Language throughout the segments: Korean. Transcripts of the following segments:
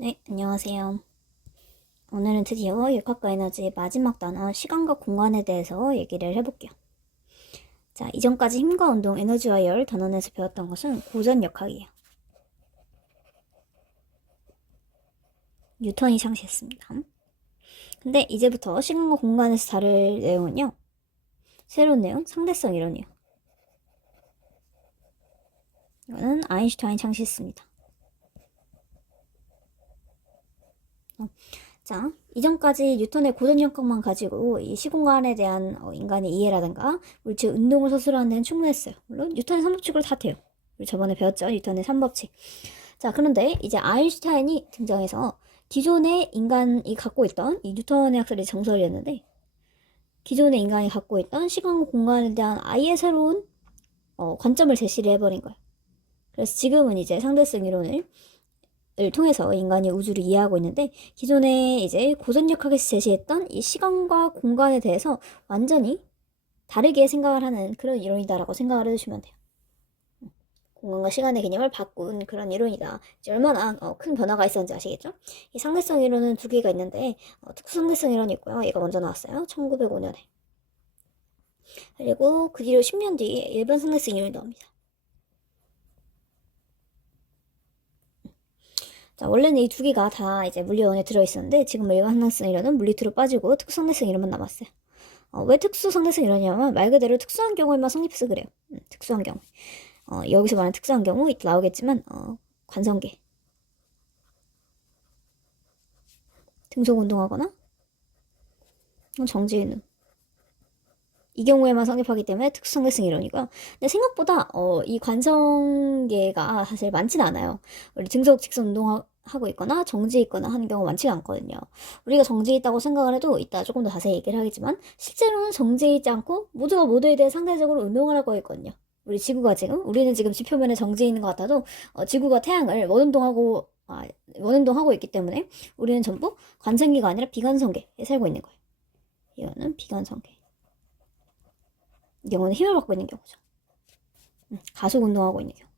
네, 안녕하세요. 오늘은 드디어 역학과 에너지의 마지막 단어 시간과 공간에 대해서 얘기를 해볼게요. 자, 이전까지 힘과 운동, 에너지와 열 단원에서 배웠던 것은 고전 역학이에요. 뉴턴이 창시했습니다. 근데 이제부터 시간과 공간에서 다룰 내용은요. 새로운 내용, 상대성 이론이요. 이거는 아인슈타인이 창시했습니다. 자, 이전까지 뉴턴의 고전 역학만 가지고 이 시공간에 대한 인간의 이해라든가 물질 운동을 서술하는 데는 충분했어요. 물론 뉴턴의 3법칙으로 다 돼요. 우리 저번에 배웠죠? 뉴턴의 3법칙. 자, 그런데 이제 아인슈타인이 등장해서 기존의 인간이 갖고 있던 이 뉴턴의 학설이 정설이었는데 기존의 인간이 갖고 있던 시간과 공간에 대한 아예 새로운 관점을 제시를 해버린 거예요. 그래서 지금은 이제 상대성 이론을 통해서 인간이 우주를 이해하고 있는데 기존에 이제 고전역학에서 제시했던 이 시간과 공간에 대해서 완전히 다르게 생각을 하는 그런 이론이다라고 생각을 해주시면 돼요. 공간과 시간의 개념을 바꾼 그런 이론이다. 이제 얼마나 큰 변화가 있었는지 아시겠죠? 이 상대성 이론은 두 개가 있는데 특수상대성 이론이 있고요. 얘가 먼저 나왔어요. 1905년에. 그리고 그 뒤로 10년 뒤에 일반 상대성 이론이 나옵니다. 자, 원래는 이 두 개가 다 이제 물리원에 들어있었는데 지금 일반 상대성 이론은 물리투로 빠지고 특수상대성 이론만 남았어요. 왜 특수상대성 이론이냐면 말 그대로 특수한 경우에만 성립해서 그래요. 특수한 경우. 여기서 말하는 특수한 경우 이따 나오겠지만 관성계 등속 운동하거나 정지運이 경우에만 성립하기 때문에 특수상대성 이론이고요. 근데 생각보다 이 관성계가 사실 많진 않아요. 우리 등속 직선 운동하고 있거나 정지 있거나 하는 경우가 많지가 않거든요. 우리가 정지 있다고 생각을 해도 이따 조금 더 자세히 얘기를 하겠지만 실제로는 정지 있지 않고 모두가 모두에 대해 상대적으로 운동을 하고 있거든요. 우리는 지금 지표면에 정지 있는 것 같아도 지구가 태양을 원운동하고 있기 때문에 우리는 전부 관성계가 아니라 비관성계에 살고 있는 거예요. 이거는 비관성계. 이 경우는 힘을 받고 있는 경우죠. 가속 운동하고 있는 경우.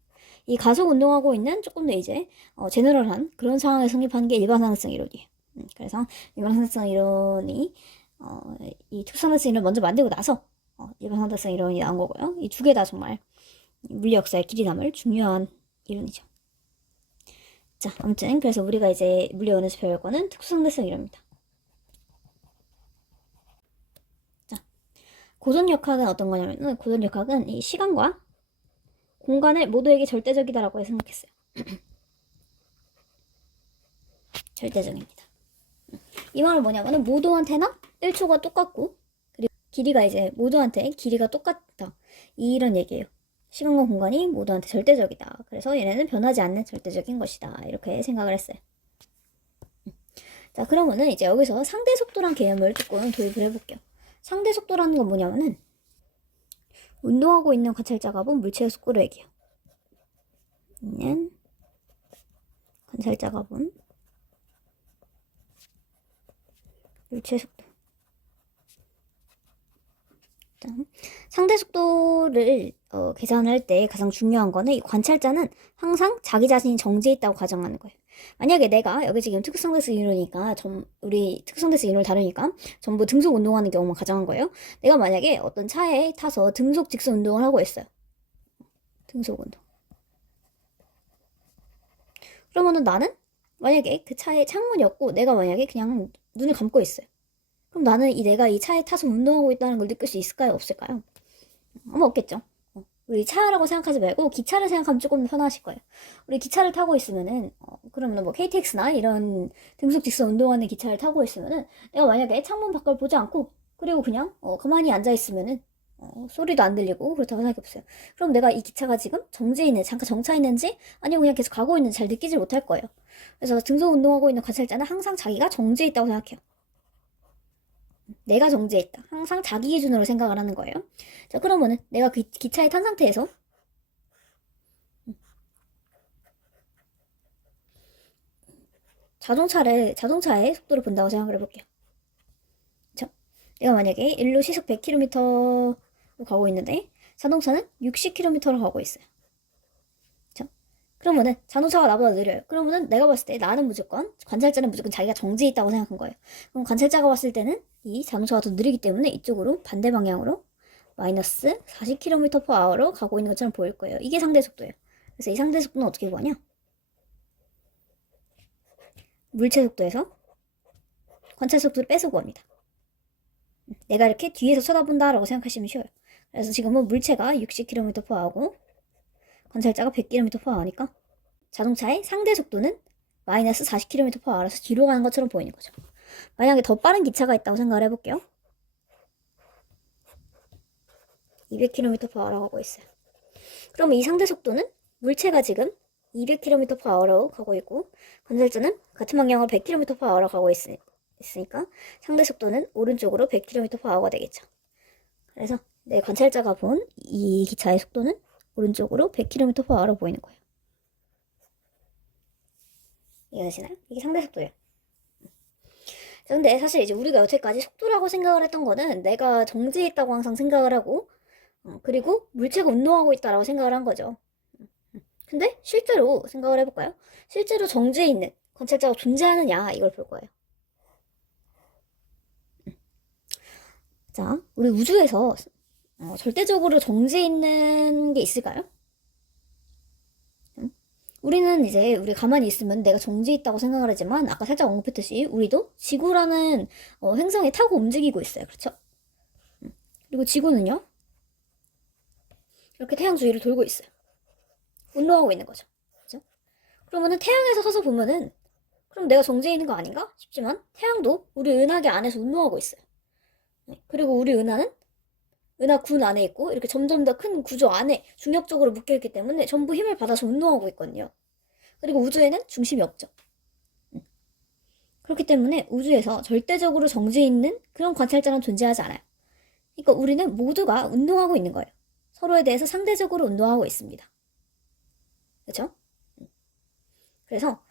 이 가속 운동하고 있는 조금 더 이제 제너럴한 그런 상황에 성립하는 게 일반상대성 이론이에요. 그래서 일반상대성 이론이 이 특수상대성 이론을 먼저 만들고 나서 일반상대성 이론이 나온 거고요. 이 두 개 다 정말 물리 역사에 길이 남을 중요한 이론이죠. 자, 아무튼 그래서 우리가 이제 물리원에서 배울 거는 특수상대성 이론입니다. 자, 고전역학은 어떤 거냐면은 고전역학은 이 시간과 공간을 모두에게 절대적이다라고 생각했어요. 절대적입니다. 이 말은 뭐냐면은 모두한테나 1초가 똑같고 그리고 길이가 이제 모두한테 길이가 똑같다. 이런 얘기예요. 시간과 공간이 모두한테 절대적이다. 그래서 얘네는 변하지 않는 절대적인 것이다. 이렇게 생각을 했어요. 자, 그러면은 이제 여기서 상대 속도란 개념을 조금 도입을 해볼게요. 상대 속도라는 건 뭐냐면은 운동하고 있는 관찰자가 본 물체의 속도를 얘기해요. 있는 관찰자가 본 물체의 속도. 상대 속도를 계산할 때 가장 중요한 거는 이 관찰자는 항상 자기 자신이 정지해 있다고 가정하는 거예요. 만약에 내가 여기 지금 특수상대성 이론이니까 우리 특수상대성 이론을 다루니까 전부 등속 운동하는 경우만 가정한 거예요. 내가 만약에 어떤 차에 타서 등속 직선 운동을 하고 있어요. 등속 운동. 그러면은 나는 만약에 그 차에 창문이 없고 내가 만약에 그냥 눈을 감고 있어요. 그럼 나는 내가 이 차에 타서 운동하고 있다는 걸 느낄 수 있을까요? 없을까요? 아마 없겠죠. 우리 차라고 생각하지 말고 기차를 생각하면 조금 편하실 거예요. 우리 기차를 타고 있으면은 그러면 뭐 KTX나 이런 등속 직선 운동하는 기차를 타고 있으면은 내가 만약에 창문 밖을 보지 않고 그리고 그냥 가만히 앉아 있으면은 소리도 안 들리고 그렇다고 생각해보세요. 그럼 내가 이 기차가 지금 정지해 있는 잠깐 정차 있는지 아니면 그냥 계속 가고 있는지 잘 느끼질 못할 거예요. 그래서 등속 운동하고 있는 관찰자는 항상 자기가 정지해 있다고 생각해요. 내가 정지해 있다. 항상 자기 기준으로 생각을 하는 거예요. 자, 그러면은 내가 그 기차에 탄 상태에서 자동차의 속도를 본다고 생각을 해볼게요. 그쵸? 내가 만약에 일로 시속 100km로 가고 있는데 자동차는 60km로 가고 있어요. 그쵸? 그러면은 자동차가 나보다 느려요. 그러면은 내가 봤을 때 나는 무조건, 관찰자는 무조건 자기가 정지해 있다고 생각한 거예요. 그럼 관찰자가 봤을 때는 이 자동차가 더 느리기 때문에 이쪽으로 반대 방향으로 마이너스 40km/h로 가고 있는 것처럼 보일 거예요. 이게 상대 속도예요. 그래서 이 상대 속도는 어떻게 구하냐? 물체 속도에서 관찰 속도를 빼서 구합니다. 내가 이렇게 뒤에서 쳐다본다라고 생각하시면 쉬워요. 그래서 지금은 물체가 60km/h고 관찰자가 100km/h니까 자동차의 상대 속도는 마이너스 40km/h라서 뒤로 가는 것처럼 보이는 거죠. 만약에 더 빠른 기차가 있다고 생각을 해볼게요. 200km/h라고 하고 있어요. 그럼 이 상대 속도는 물체가 지금 200km/h로 가고 있고 관찰자는 같은 방향으로 100km/h로 가고 있으니까 상대 속도는 오른쪽으로 100km/h가 되겠죠. 그래서 내 관찰자가 본 이 기차의 속도는 오른쪽으로 100km/h로 보이는 거예요. 이해하시나요? 이게 상대 속도예요. 근데 사실 이제 우리가 여태까지 속도라고 생각을 했던 거는 내가 정지했다고 항상 생각을 하고 그리고 물체가 운동하고 있다라고 생각을 한 거죠. 근데 실제로 생각을 해볼까요? 실제로 정지해 있는 관찰자가 존재하느냐 이걸 볼 거예요. 자, 우리 우주에서 절대적으로 정지해 있는 게 있을까요? 우리는 이제 우리 가만히 있으면 내가 정지해 있다고 생각을 하지만 아까 살짝 언급했듯이 우리도 지구라는 행성에 타고 움직이고 있어요. 그렇죠? 그리고 지구는요. 이렇게 태양 주위를 돌고 있어요. 운동하고 있는 거죠. 그렇죠? 그러면은 태양에서 서서 보면은 그럼 내가 정지해 있는 거 아닌가 싶지만 태양도 우리 은하계 안에서 운동하고 있어요. 그리고 우리 은하는 은하군 안에 있고 이렇게 점점 더 큰 구조 안에 중력적으로 묶여있기 때문에 전부 힘을 받아서 운동하고 있거든요. 그리고 우주에는 중심이 없죠. 그렇기 때문에 우주에서 절대적으로 정지해 있는 그런 관찰자는 존재하지 않아요. 그러니까 우리는 모두가 운동하고 있는 거예요. 서로에 대해서 상대적으로 운동하고 있습니다. 그렇죠? 그래서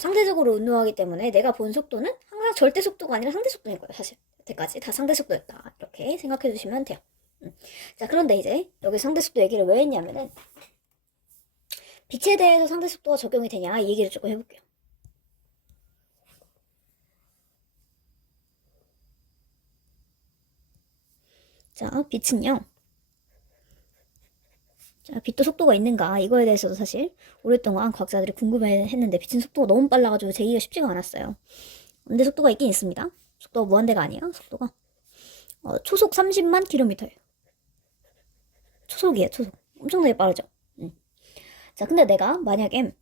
상대적으로 운동하기 때문에 내가 본 속도는 항상 절대 속도가 아니라 상대 속도인 거예요. 사실 여태까지 다 상대 속도였다 이렇게 생각해 주시면 돼요. 자, 그런데 이제 여기 상대 속도 얘기를 왜 했냐면은 빛에 대해서 상대 속도가 적용이 되냐 이 얘기를 조금 해볼게요. 자, 빛은요. 자, 빛도 속도가 있는가 이거에 대해서도 사실 오랫동안 과학자들이 궁금해했는데 빛은 속도가 너무 빨라가지고 제기가 쉽지가 않았어요. 근데 속도가 있긴 있습니다. 속도가 무한대가 아니에요. 속도가 초속 30만 킬로미터예요. 초속이에요. 초속. 엄청나게 빠르죠. 자, 근데 내가 만약에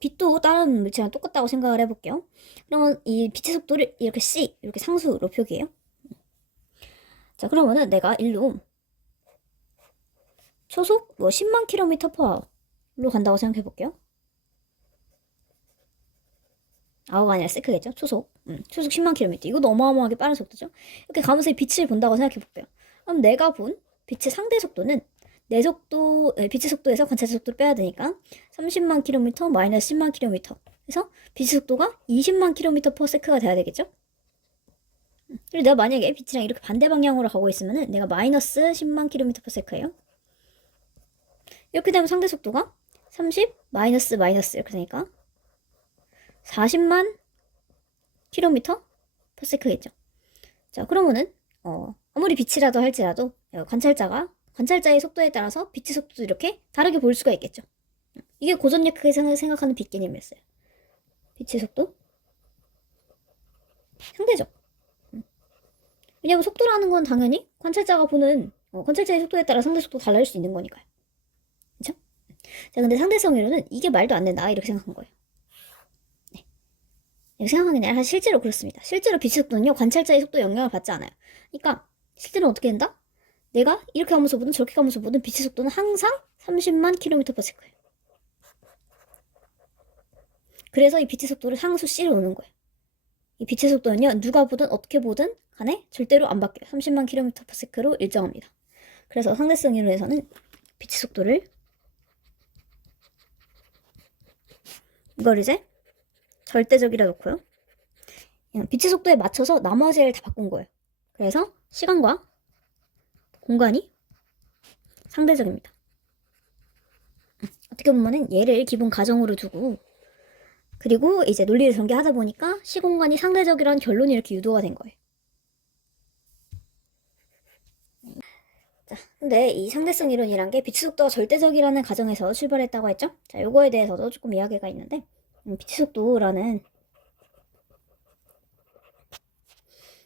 빛도 다른 물체랑 똑같다고 생각을 해볼게요. 그러면 이 빛의 속도를 이렇게 c 이렇게 상수로 표기해요. 자, 그러면은 내가 일로 초속 10만 km/h로 간다고 생각해 볼게요. 아우가 아니라 세크겠죠? 초속. 초속 10만 km. 이것도 어마어마하게 빠른 속도죠? 이렇게 가면서 빛을 본다고 생각해 볼게요. 그럼 내가 본 빛의 상대 속도는 내 속도, 빛의 속도에서 관찰자 속도를 빼야 되니까 30만 km 마이너스 10만 km. 그래서 빛의 속도가 20만 km/s가 돼야 되겠죠? 그리고 내가 만약에 빛이랑 이렇게 반대 방향으로 가고 있으면은 내가 마이너스 10만 km/s예요. 이렇게 되면 상대 속도가 30 마이너스 마이너스 이렇게 되니까 40만 km/s겠죠. 자, 그러면은 아무리 빛이라도 할지라도 관찰자의 속도에 따라서 빛의 속도도 이렇게 다르게 볼 수가 있겠죠. 이게 고전역학에 생각하는 빛 개념이었어요. 빛의 속도 상대적. 왜냐면 속도라는 건 당연히 관찰자가 보는 관찰자의 속도에 따라 상대 속도 달라질 수 있는 거니까요. 그쵸? 자, 근데 상대성 이론은 이게 말도 안 된다 이렇게 생각한 거예요. 네. 이렇게 생각하는 게 아니라 실제로 그렇습니다. 실제로 빛의 속도는요 관찰자의 속도에 영향을 받지 않아요. 그러니까 실제로 어떻게 된다? 내가 이렇게 가면서 보든 저렇게 가면서 보든 빛의 속도는 항상 30만 km/s예요. 그래서 이 빛의 속도를 상수 c로 놓는 거예요. 이 빛의 속도는요 누가 보든 어떻게 보든 간에 절대로 안 바뀌어요. 30만 km/s로 일정합니다. 그래서 상대성 이론에서는 빛의 속도를 이걸 이제 절대적이라 놓고요. 빛의 속도에 맞춰서 나머지를 다 바꾼 거예요. 그래서 시간과 공간이 상대적입니다. 어떻게 보면은 얘를 기본 가정으로 두고 그리고 이제 논리를 전개하다 보니까 시공간이 상대적이라는 결론이 이렇게 유도가 된 거예요. 자, 근데 이 상대성 이론이란 게 빛의 속도가 절대적이라는 가정에서 출발했다고 했죠? 자, 요거에 대해서도 조금 이야기가 있는데 빛의 속도라는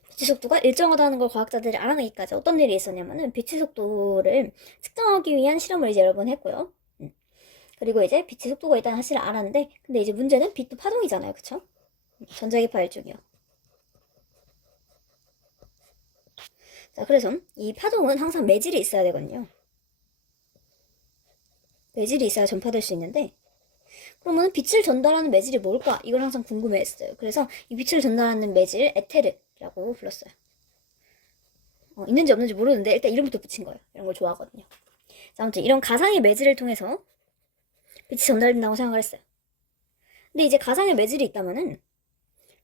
빛의 속도가 일정하다는 걸 과학자들이 알아내기까지 어떤 일이 있었냐면은 빛의 속도를 측정하기 위한 실험을 이제 여러 번 했고요. 그리고 이제 빛의 속도가 있다는 사실을 알았는데 근데 이제 문제는 빛도 파동이잖아요. 그쵸? 전자기파 일종이요. 자, 그래서 이 파동은 항상 매질이 있어야 되거든요. 매질이 있어야 전파될 수 있는데 그러면 빛을 전달하는 매질이 뭘까? 이걸 항상 궁금해했어요. 그래서 이 빛을 전달하는 매질 에테르라고 불렀어요. 있는지 없는지 모르는데 일단 이름부터 붙인 거예요. 이런 걸 좋아하거든요. 자, 아무튼 이런 가상의 매질을 통해서 빛이 전달된다고 생각을 했어요. 근데 이제 가상의 매질이 있다면은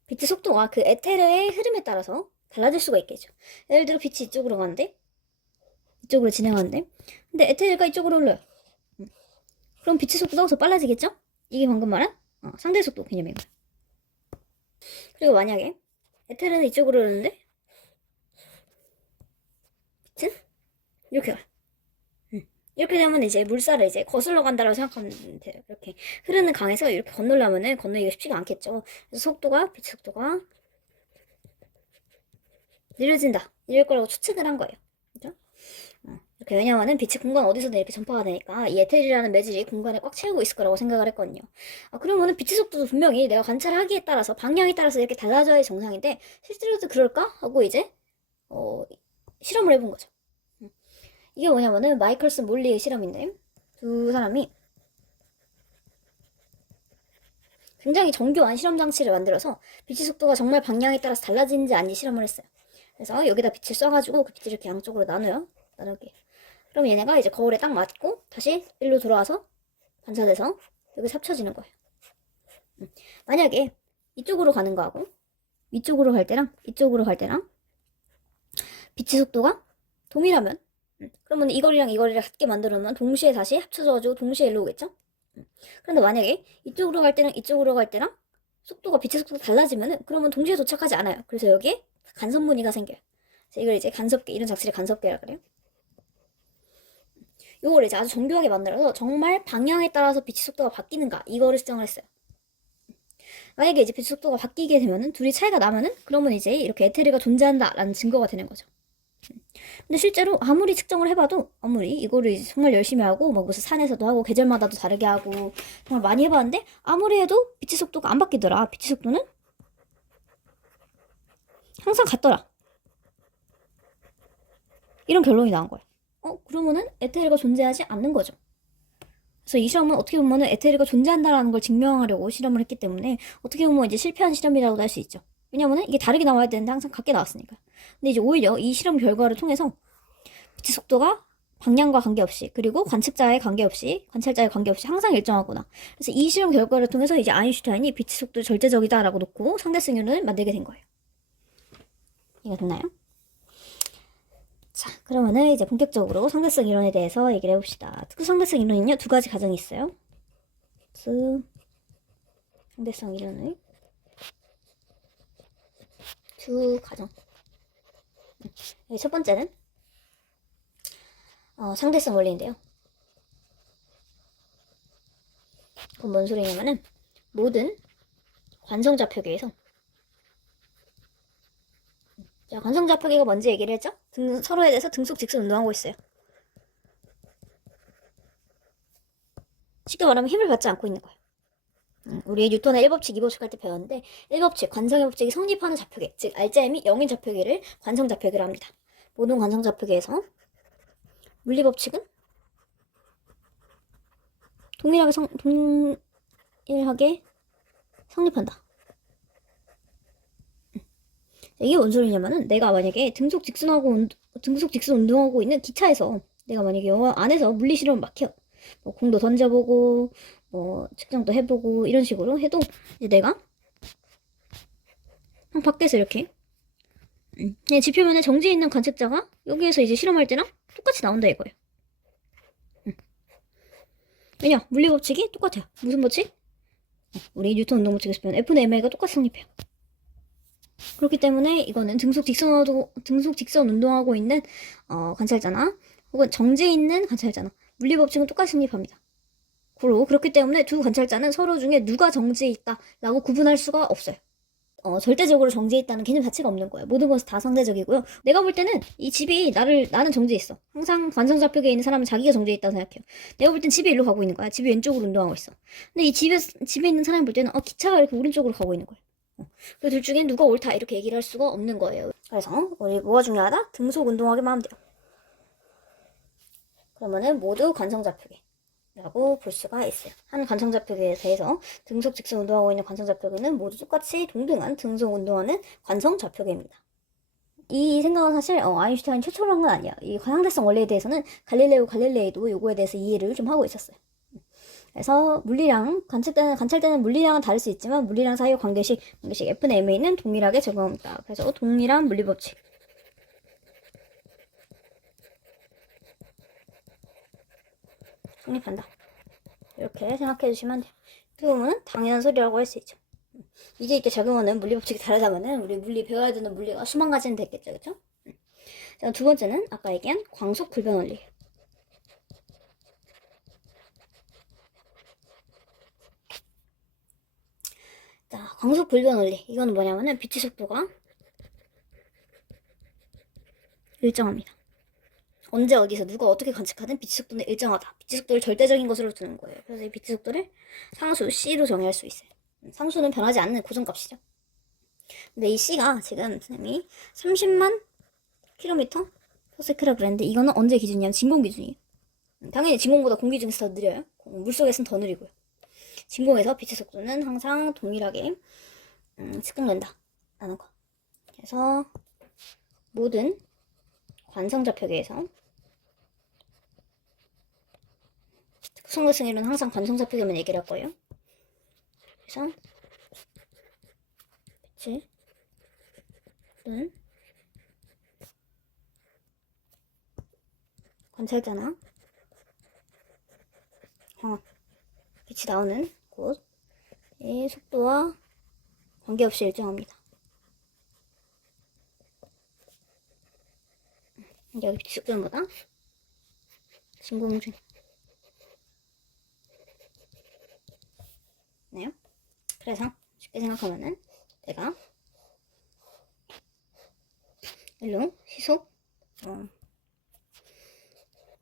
빛의 속도가 그 에테르의 흐름에 따라서 달라질 수가 있겠죠. 예를 들어 빛이 이쪽으로 가는데 이쪽으로 진행하는데 근데 에테르가 이쪽으로 흘러요. 그럼 빛의 속도가 더 빨라지겠죠? 이게 방금 말한 상대 속도 개념인 거예요. 그리고 만약에 에테르는 이쪽으로 흐르는데 빛은 이렇게 가요. 이렇게 되면 이제 물살을 이제 거슬러 간다고 생각하면 돼요. 이렇게 흐르는 강에서 이렇게 건너려면은 건너기가 쉽지가 않겠죠. 그래서 속도가 빛의 속도가 느려진다 이럴 거라고 추측을 한 거예요. 그죠? 이렇게 왜냐면은 빛이 공간 어디서든 이렇게 전파가 되니까 이 에테르라는 매질이 공간을 꽉 채우고 있을 거라고 생각을 했거든요. 그러면은 빛의 속도도 분명히 내가 관찰하기에 따라서 방향에 따라서 이렇게 달라져야 정상인데 실제로도 그럴까 하고 이제 실험을 해본 거죠. 이게 뭐냐면은 마이클슨 몰리의 실험인데 두 사람이 굉장히 정교한 실험 장치를 만들어서 빛의 속도가 정말 방향에 따라서 달라지는지 아닌지 실험을 했어요. 그래서 여기다 빛을 쏴가지고 그 빛을 이렇게 양쪽으로 나누게. 그럼 얘네가 이제 거울에 딱 맞고 다시 일로 돌아와서 반사돼서 여기 합쳐지는 거예요. 만약에 이쪽으로 가는 거하고 이쪽으로 갈 때랑 이쪽으로 갈 때랑 빛의 속도가 동일하면 그러면 이 거리랑 이 거리를 같게 만들면 동시에 다시 합쳐져가지고 동시에 일로 오겠죠? 그런데 만약에 이쪽으로 갈 때랑 이쪽으로 갈 때랑 속도가 빛의 속도가 달라지면은 그러면 동시에 도착하지 않아요. 그래서 여기에 간섭 무늬가 생겨요. 그래서 이걸 이제 간섭계 이런 장치를 간섭계라 그래요. 이걸 이제 아주 정교하게 만들어서 정말 방향에 따라서 빛의 속도가 바뀌는가 이거를 측정을 했어요. 만약에 이제 빛의 속도가 바뀌게 되면은 둘이 차이가 나면은 그러면 이제 이렇게 에테르가 존재한다라는 증거가 되는 거죠. 근데 실제로 아무리 측정을 해봐도 아무리 이거를 이제 정말 열심히 하고 막 무슨 산에서도 하고 계절마다도 다르게 하고 정말 많이 해봤는데 아무리 해도 빛의 속도가 안 바뀌더라. 빛의 속도는 항상 같더라. 이런 결론이 나온 거예요. 그러면은 에테르가 존재하지 않는 거죠. 그래서 이 실험은 어떻게 보면은 에테르가 존재한다라는 걸 증명하려고 실험을 했기 때문에 어떻게 보면 이제 실패한 실험이라고도 할 수 있죠. 왜냐면은 이게 다르게 나와야 되는데 항상 같게 나왔으니까. 근데 이제 오히려 이 실험 결과를 통해서 빛의 속도가 방향과 관계없이 그리고 관측자의 관계없이 관찰자의 관계없이 항상 일정하구나. 그래서 이 실험 결과를 통해서 이제 아인슈타인이 빛의 속도 절대적이다라고 놓고 상대성 이론을 만들게 된 거예요. 이해가 됐나요? 자, 그러면은 이제 본격적으로 상대성 이론에 대해서 얘기를 해봅시다. 특수 상대성 이론은요, 두 가지 가정이 있어요. 특수 상대성 이론의 두 가정. 첫 번째는 상대성 원리인데요. 그건 뭔 소리냐면은 모든 관성좌표계에서 자, 관성좌표계가 뭔지 얘기를 했죠? 서로에 대해서 등속직선 운동하고 있어요. 쉽게 말하면 힘을 받지 않고 있는 거예요. 우리 뉴턴의 1법칙, 2법칙 할 때 배웠는데 1법칙, 관성의 법칙이 성립하는 좌표계, 즉 알짜임이 0인 좌표계를 관성좌표계로 합니다. 모든 관성좌표계에서 물리법칙은 동일하게 성립한다. 이게 뭔 소리냐면은 내가 만약에 등속 직선 운동하고 있는 기차에서 내가 만약에 영화 안에서 물리 실험을 막 해요. 뭐 공도 던져보고 뭐 측정도 해보고 이런 식으로 해도 이제 내가 밖에서 이렇게 그냥 지표면에 정지해 있는 관측자가 여기에서 이제 실험할 때랑 똑같이 나온다 이거예요. 왜냐? 물리 법칙이 똑같아요. 무슨 법칙? 우리 뉴턴 운동 법칙에서 배운 F는 ma가 똑같이 성립해요. 그렇기 때문에 이거는 등속 직선 운동하고 있는 관찰자나 혹은 정지에 있는 관찰자나 물리 법칙은 똑같이 성립합니다. 그렇기 때문에 두 관찰자는 서로 중에 누가 정지에 있다라고 구분할 수가 없어요. 절대적으로 정지해 있다는 개념 자체가 없는 거예요. 모든 것은 다 상대적이고요. 내가 볼 때는 이 집이 나는 정지해 있어. 항상 관성좌표계에 있는 사람은 자기가 정지해 있다고 생각해요. 내가 볼 땐 집이 일로 가고 있는 거야. 집이 왼쪽으로 운동하고 있어. 근데 이 집에 있는 사람이 볼 때는 기차가 이렇게 오른쪽으로 가고 있는 거예요. 그 둘 중에 누가 옳다 이렇게 얘기를 할 수가 없는 거예요. 그래서 우리 뭐가 중요하다? 등속 운동하기만 하면 돼요. 그러면은 모두 관성좌표계 라고 볼 수가 있어요. 한 관성좌표계에 대해서 등속 직선 운동하고 있는 관성좌표계는 모두 똑같이 동등한 등속 운동하는 관성좌표계입니다. 이 생각은 사실 아인슈타인이 최초로 한 건 아니야. 이 상대성 원리에 대해서는 갈릴레이도 요거에 대해서 이해를 좀 하고 있었어요. 그래서 물리량, 관찰되는 물리량은 다를 수 있지만 물리량 사이의 관계식 F는 ma는 동일하게 적용합니다. 그래서 동일한 물리법칙. 성립한다. 이렇게 생각해 주시면 돼요. 어떻게 보면 당연한 소리라고 할 수 있죠. 이때 적용하는 물리법칙이 다르다면은 우리 물리 배워야 되는 물리가 수만 가지는 됐겠죠, 그쵸? 자, 두 번째는 아까 얘기한 광속 불변 원리. 자, 광속 불변 원리. 이거는 뭐냐면은 빛의 속도가 일정합니다. 언제 어디서 누가 어떻게 관측하든 빛의 속도는 일정하다. 빛의 속도를 절대적인 것으로 두는 거예요. 그래서 이 빛의 속도를 상수 C로 정의할 수 있어요. 상수는 변하지 않는 고정값이죠. 근데 이 C가 지금 선생님이 30만 킬로미터 퍼 세크라 그랬는데 이거는 언제 기준이냐면 진공 기준이에요. 당연히 진공보다 공기 중에서 더 느려요. 물속에서는 더 느리고요. 진공에서 빛의 속도는 항상 동일하게 측정된다 라는 거. 그래서 모든 관성좌표계에서 특성결승 이론은 항상 관성좌표계만 얘기를 할 거예요. 그래서 빛의 속도는 관찰자나 빛이 나오는 곳의 속도와 관계없이 일정합니다. 여기 빛의 속도는 뭐다? 진공 중. 네요. 그래서 쉽게 생각하면은 내가 일로 시속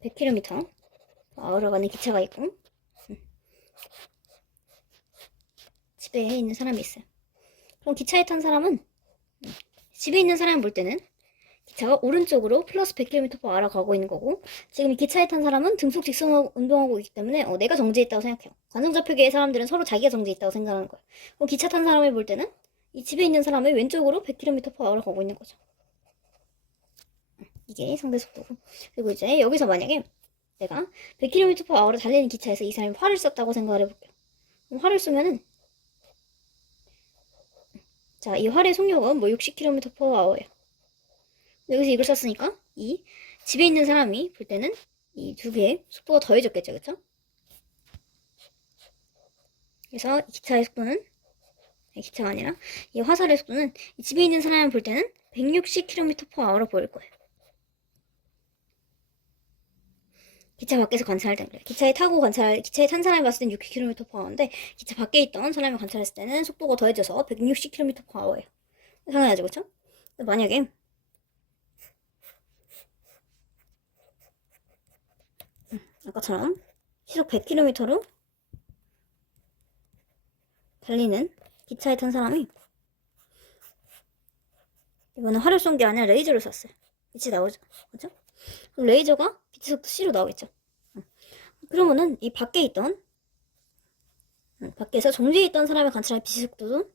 100km 걸어가는 기차가 있고 집에 있는 사람이 있어요. 그럼 기차에 탄 사람은 집에 있는 사람을 볼 때는 기차가 오른쪽으로 플러스 100km/h 가고 있는 거고 지금 이 기차에 탄 사람은 등속 직선 운동하고 있기 때문에 내가 정지해 있다고 생각해요. 관성좌표계의 사람들은 서로 자기가 정지해 있다고 생각하는 거예요. 그럼 기차 탄 사람을 볼 때는 이 집에 있는 사람의 왼쪽으로 100km/h 가고 있는 거죠. 이게 상대 속도고. 그리고 이제 여기서 만약에 내가 100km/h로 달리는 기차에서 이 사람이 활을 쐈다고 생각을 해볼게요. 그럼 활을 쏘면은 자, 이 활의 속력은 뭐 60km/h예요. 여기서 이걸 썼으니까 이 집에 있는 사람이 볼 때는 이 두 개의 속도가 더해졌겠죠, 그쵸? 그래서 이 기차의 속도는 기차가 아니라 이 화살의 속도는 이 집에 있는 사람을 볼 때는 160km/h로 보일 거예요. 기차 밖에서 관찰할 때는 그래요. 기차에 탄 사람이 봤을 땐 60km/h인데 기차 밖에 있던 사람이 관찰했을 때는 속도가 더해져서 160km/h예요. 상관하죠, 그쵸? 만약에 아까처럼 시속 100km로 달리는 기차에 탄 사람이 이번엔 활을 쏜 게 아니라 레이저를 쐈어요. 빛이 나오죠, 그죠? 그럼 레이저가 빛의 속도 C로 나오겠죠. 그러면은 이 밖에서 정지해 있던 사람의 관찰한 빛의 속도는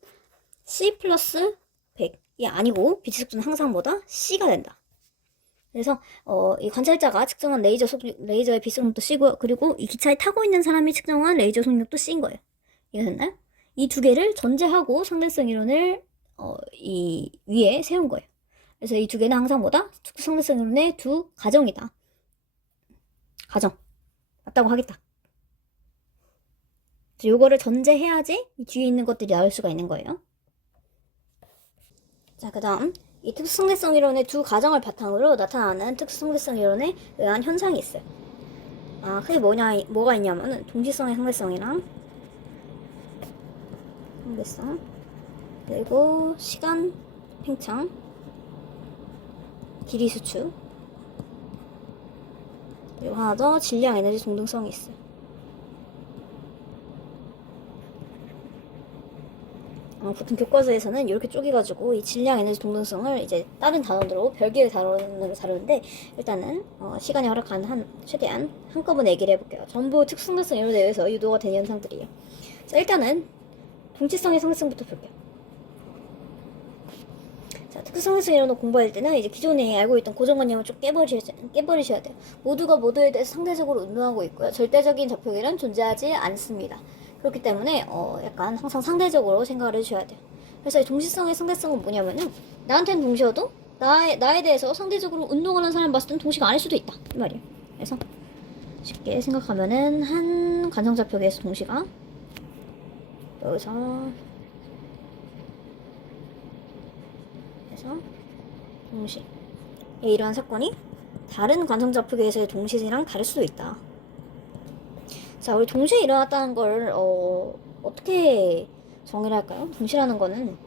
C 플러스 100이 아니고 빛의 속도는 항상 뭐다? C가 된다. 그래서 이 관찰자가 측정한 레이저의 빛 속력도 C고요. 그리고 이 기차에 타고 있는 사람이 측정한 레이저 속력도 C인 거예요. 이해 됐나요? 이 두 개를 전제하고 상대성 이론을 이 위에 세운 거예요. 그래서 이 두 개는 항상 뭐다? 상대성 이론의 두 가정이다. 가정. 맞다고 하겠다. 요거를 전제해야지 이 뒤에 있는 것들이 나올 수가 있는 거예요. 자, 그 다음 이 특수상대성 이론의 두 가정을 바탕으로 나타나는 특수상대성 이론에 의한 현상이 있어요. 그게 뭐가 있냐면은 동시성의 상대성이랑 상대성, 그리고 시간 팽창, 길이 수축, 그리고 하나 더 질량 에너지 동등성이 있어요. 보통 교과서에서는 이렇게 쪼개가지고 이 질량 에너지 동등성을 이제 다른 단원으로 별개의 단원으로 다루는데, 일단은 시간이 허락한 최대한 한꺼번에 얘기를 해볼게요. 전부 특수상대성 이론에 의해서 유도가 된 현상들이에요. 자, 일단은 동치성의 상대성부터 볼게요. 자, 특수상대성 이론을 공부할 때는 이제 기존에 알고 있던 고정관념을 쭉 깨버리셔야 돼요. 모두가 모두에 대해서 상대적으로 운동하고 있고요. 절대적인 좌표계는 존재하지 않습니다. 그렇기 때문에 약간 항상 상대적으로 생각을 해주셔야 돼요. 그래서 이 동시성의 상대성은 뭐냐면은, 나한테는 동시여도 나에 대해서 상대적으로 운동하는 사람 봤을 땐 동시가 아닐 수도 있다 이 말이에요. 그래서 쉽게 생각하면은 한 관성좌표계에서 동시가 여기서 해서 동시, 이러한 사건이 다른 관성좌표계에서의 동시랑 다를 수도 있다. 자, 우리 동시에 일어났다는 걸 어떻게 정의를 할까요? 동시라는 거는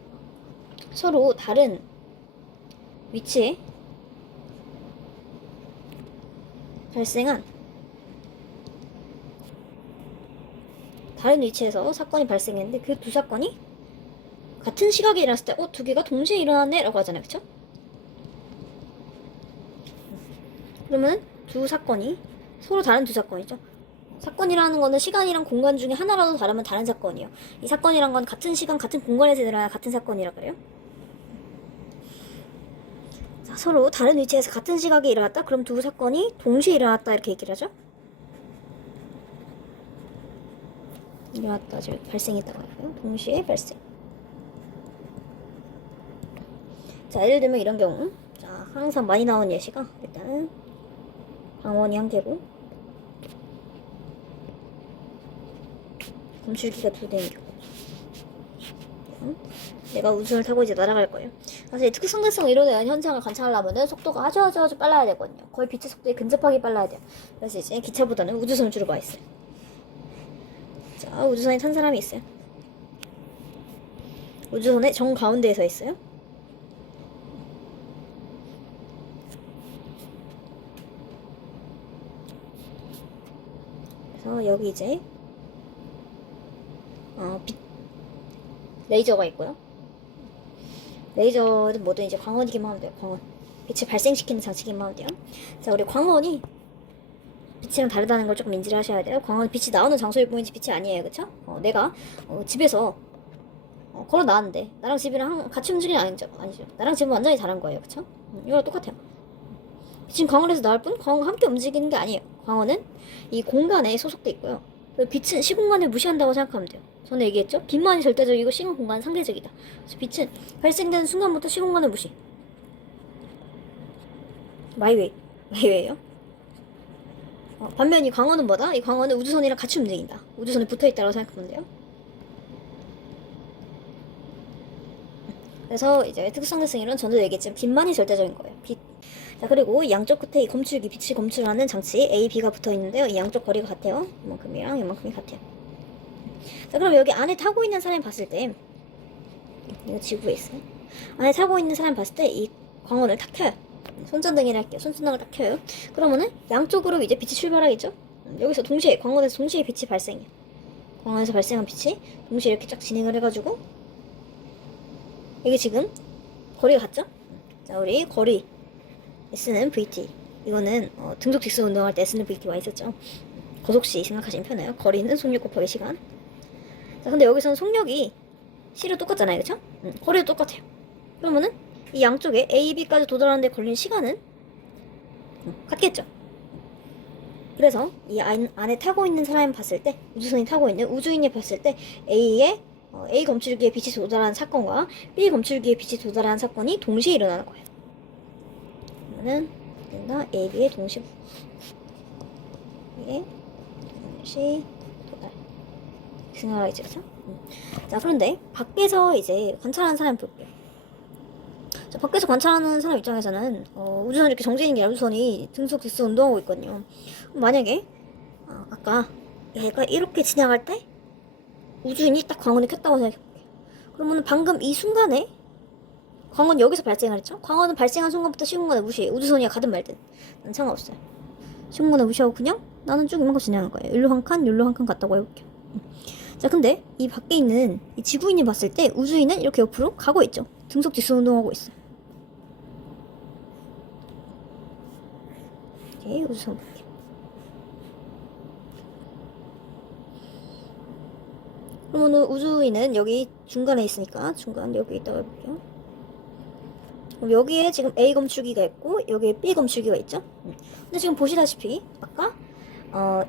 서로 다른 위치에 발생한, 다른 위치에서 사건이 발생했는데 그 두 사건이 같은 시각에 일어났을 때 두 개가 동시에 일어났네 라고 하잖아요. 그쵸? 그러면 두 사건이 서로 다른 두 사건이죠. 사건이라는 거는 시간이랑 공간 중에 하나라도 다르면 다른 사건이에요. 이 사건이란 건 같은 시간, 같은 공간에서 일어나야 같은 사건이라 그래요. 자, 서로 다른 위치에서 같은 시각에 일어났다? 그럼 두 사건이 동시에 일어났다 이렇게 얘기를 하죠. 일어났다, 즉 발생했다고 하고요. 동시에 발생. 자, 예를 들면 이런 경우. 자, 항상 많이 나오는 예시가 일단은 광원이 한 개고 검출기가 두 대인 경우. 내가 우주선을 타고 이제 날아갈 거예요. 그래서 이 특수상대성 이론에 의한 현상을 관찰하려면 속도가 아주 빨라야 되거든요. 거의 빛의 속도에 근접하게 빨라야 돼요. 그래서 이제 기차보다는 우주선을 주로 봐 있어요. 자, 우주선에 탄 사람이 있어요. 우주선의 정 가운데에 서 있어요. 그래서 여기 이제 레이저가 있고요. 레이저는 뭐든 이제 광원이기만 하면 돼요. 광원. 빛을 발생시키는 장치기만 하면 돼요. 자, 우리 광원이 빛이랑 다르다는 걸 조금 인지를 하셔야 돼요. 광원은 빛이 나오는 장소일 뿐이지 빛이 아니에요. 그쵸? 내가 집에서 걸어 나왔는데 나랑 집이랑 같이 움직이는 아니죠? 나랑 집은 완전히 다른 거예요. 그쵸? 이거랑 똑같아요. 빛은 광원에서 나올 뿐 광원과 함께 움직이는 게 아니에요. 광원은 이 공간에 소속돼 있고요. 빛은 시공간을 무시한다고 생각하면 돼요. 전에 얘기했죠? 빛만이 절대적이고 시공 공간은 상대적이다. 그래서 빛은 발생되는 순간부터 시공간을 무시. 마이웨이예요. 반면 이 광원은 뭐다? 이 광원은 우주선이랑 같이 움직인다. 우주선에 붙어있다고 생각하면 돼요. 그래서 이제 특수상대성이론 전에도 얘기했지만 빛만이 절대적인 거예요. 빛. 자, 그리고 이 양쪽 끝에 이 검출기, 빛이 검출하는 장치 A, B가 붙어 있는데요. 이 양쪽 거리가 같아요. 이만큼이랑 이만큼이 같아요. 자, 그럼 여기 안에 타고 있는 사람이 봤을 때, 이거 지구에 있어요. 안에 타고 있는 사람이 봤을 때 이 광원을 탁 켜요. 손전등이라 할게요. 손전등을 딱 켜요. 그러면은 양쪽으로 이제 빛이 출발하겠죠? 여기서 동시에, 광원에서 동시에 빛이 발생해요. 광원에서 발생한 빛이 동시에 이렇게 쫙 진행을 해가지고, 이게 지금 거리가 같죠? 자, 우리 거리 S는 VT. 이거는 등속 직선 운동할 때 S는 VT 와 있었죠. 거속시 생각하시면 편해요. 거리는 속력 곱하기 시간. 자, 근데 여기서는 속력이 C로 똑같잖아요. 그쵸? 거리도 똑같아요. 그러면은 이 양쪽에 A, B까지 도달하는데 걸린 시간은 같겠죠. 그래서 이 안에 타고 있는 사람이 봤을 때, 우주선이 타고 있는 우주인이 봤을 때 A 검출기에 빛이 도달하는 사건과 B 검출기에 빛이 도달하는 사건이 동시에 일어나는 거예요. 그러면은 A, B의 동시 도달. 생각하겠죠, 그죠? 자, 그런데 밖에서 이제 관찰하는 사람 볼게요. 자, 밖에서 관찰하는 사람 입장에서는 우주선 이렇게 정지해 있는 게 아니라 우주선이 등속 뒷수 운동하고 있거든요. 만약에 아까 얘가 이렇게 지나갈 때 우주인이 딱 광원을 켰다고 생각해볼게요. 그러면 방금 이 순간에 광원 여기서 발생을 했죠? 광원은 발생한 순간부터 시공간을 무시해. 우주선이 가든 말든 난 상관없어요. 시공간을 무시하고 그냥 나는 쭉 이만큼 진행할 거예요. 일로 한 칸, 일로 한 칸 갔다고 해볼게요. 자, 근데 이 밖에 있는 이 지구인이 봤을 때 우주인은 이렇게 옆으로 가고 있죠. 등속 뒷수 운동하고 있어요. 이제 우주선 볼게요. 그러면은 우주인은 여기 중간에 있으니까 중간 여기 있다고 해볼게요. 그럼 여기에 지금 A 검출기가 있고 여기에 B 검출기가 있죠. 근데 지금 보시다시피 아까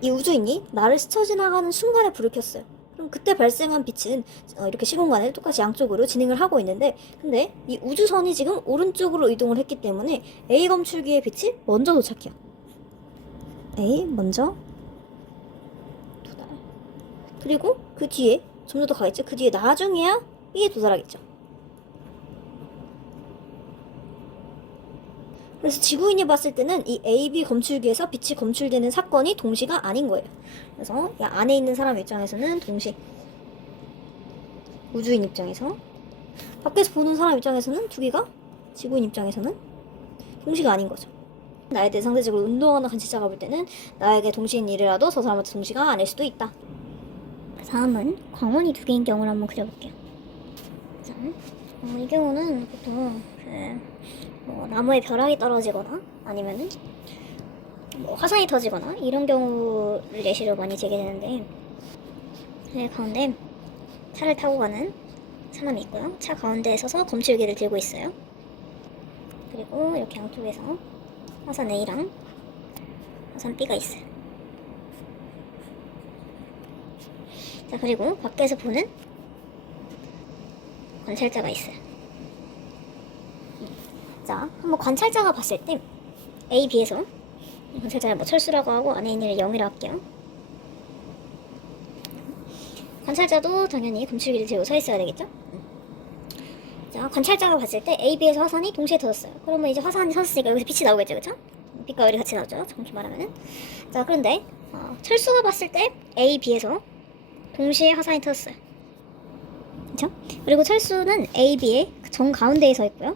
이 우주인이 나를 스쳐 지나가는 순간에 불을 켰어요. 그럼 그때 발생한 빛은 이렇게 시공간을 똑같이 양쪽으로 진행을 하고 있는데, 근데 이 우주선이 지금 오른쪽으로 이동을 했기 때문에 A 검출기의 빛이 먼저 도착해요. A 먼저 도달. 그리고 그 뒤에 좀 더 가겠죠. 그 뒤에 나중에야 B에 도달하겠죠. 그래서 지구인이 봤을 때는 이 AB 검출기에서 빛이 검출되는 사건이 동시가 아닌 거예요. 그래서 이 안에 있는 사람 입장에서는 동시, 우주인 입장에서, 밖에서 보는 사람 입장에서는 두 개가, 지구인 입장에서는 동시가 아닌 거죠. 나에 대해 상대적으로 운동하는 관찰자가 볼 때는 나에게 동시인 일이라도 저 사람한테 동시가 아닐 수도 있다. 다음은 광원이 두 개인 경우를 한번 그려볼게요. 자, 이 경우는 보통 나무에 벼락이 떨어지거나 아니면은 화산이 터지거나 이런 경우를 예시로 많이 제기되는데, 가운데 차를 타고 가는 사람이 있고요. 차 가운데에 서서 검출기를 들고 있어요. 그리고 이렇게 양쪽에서 화산 A랑 화산 B가 있어요. 자, 그리고 밖에서 보는 관찰자가 있어요. 자, 한번 관찰자가 봤을 때 A, B에서 관찰자를 뭐 철수라고 하고 안에 있는 일 0이라고 할게요. 관찰자도 당연히 검출기를 들고 서 있어야 되겠죠? 자, 관찰자가 봤을 때 A, B에서 화산이 동시에 터졌어요. 그러면 이제 화산이 터졌으니까 여기서 빛이 나오겠죠, 그쵸? 빛과 열이 같이 나오죠, 정확히 말하면은. 자, 그런데 철수가 봤을 때 A, B에서 동시에 화산이 터졌어요. 그쵸? 그리고 철수는 A, B의 정 가운데에 서 있고요.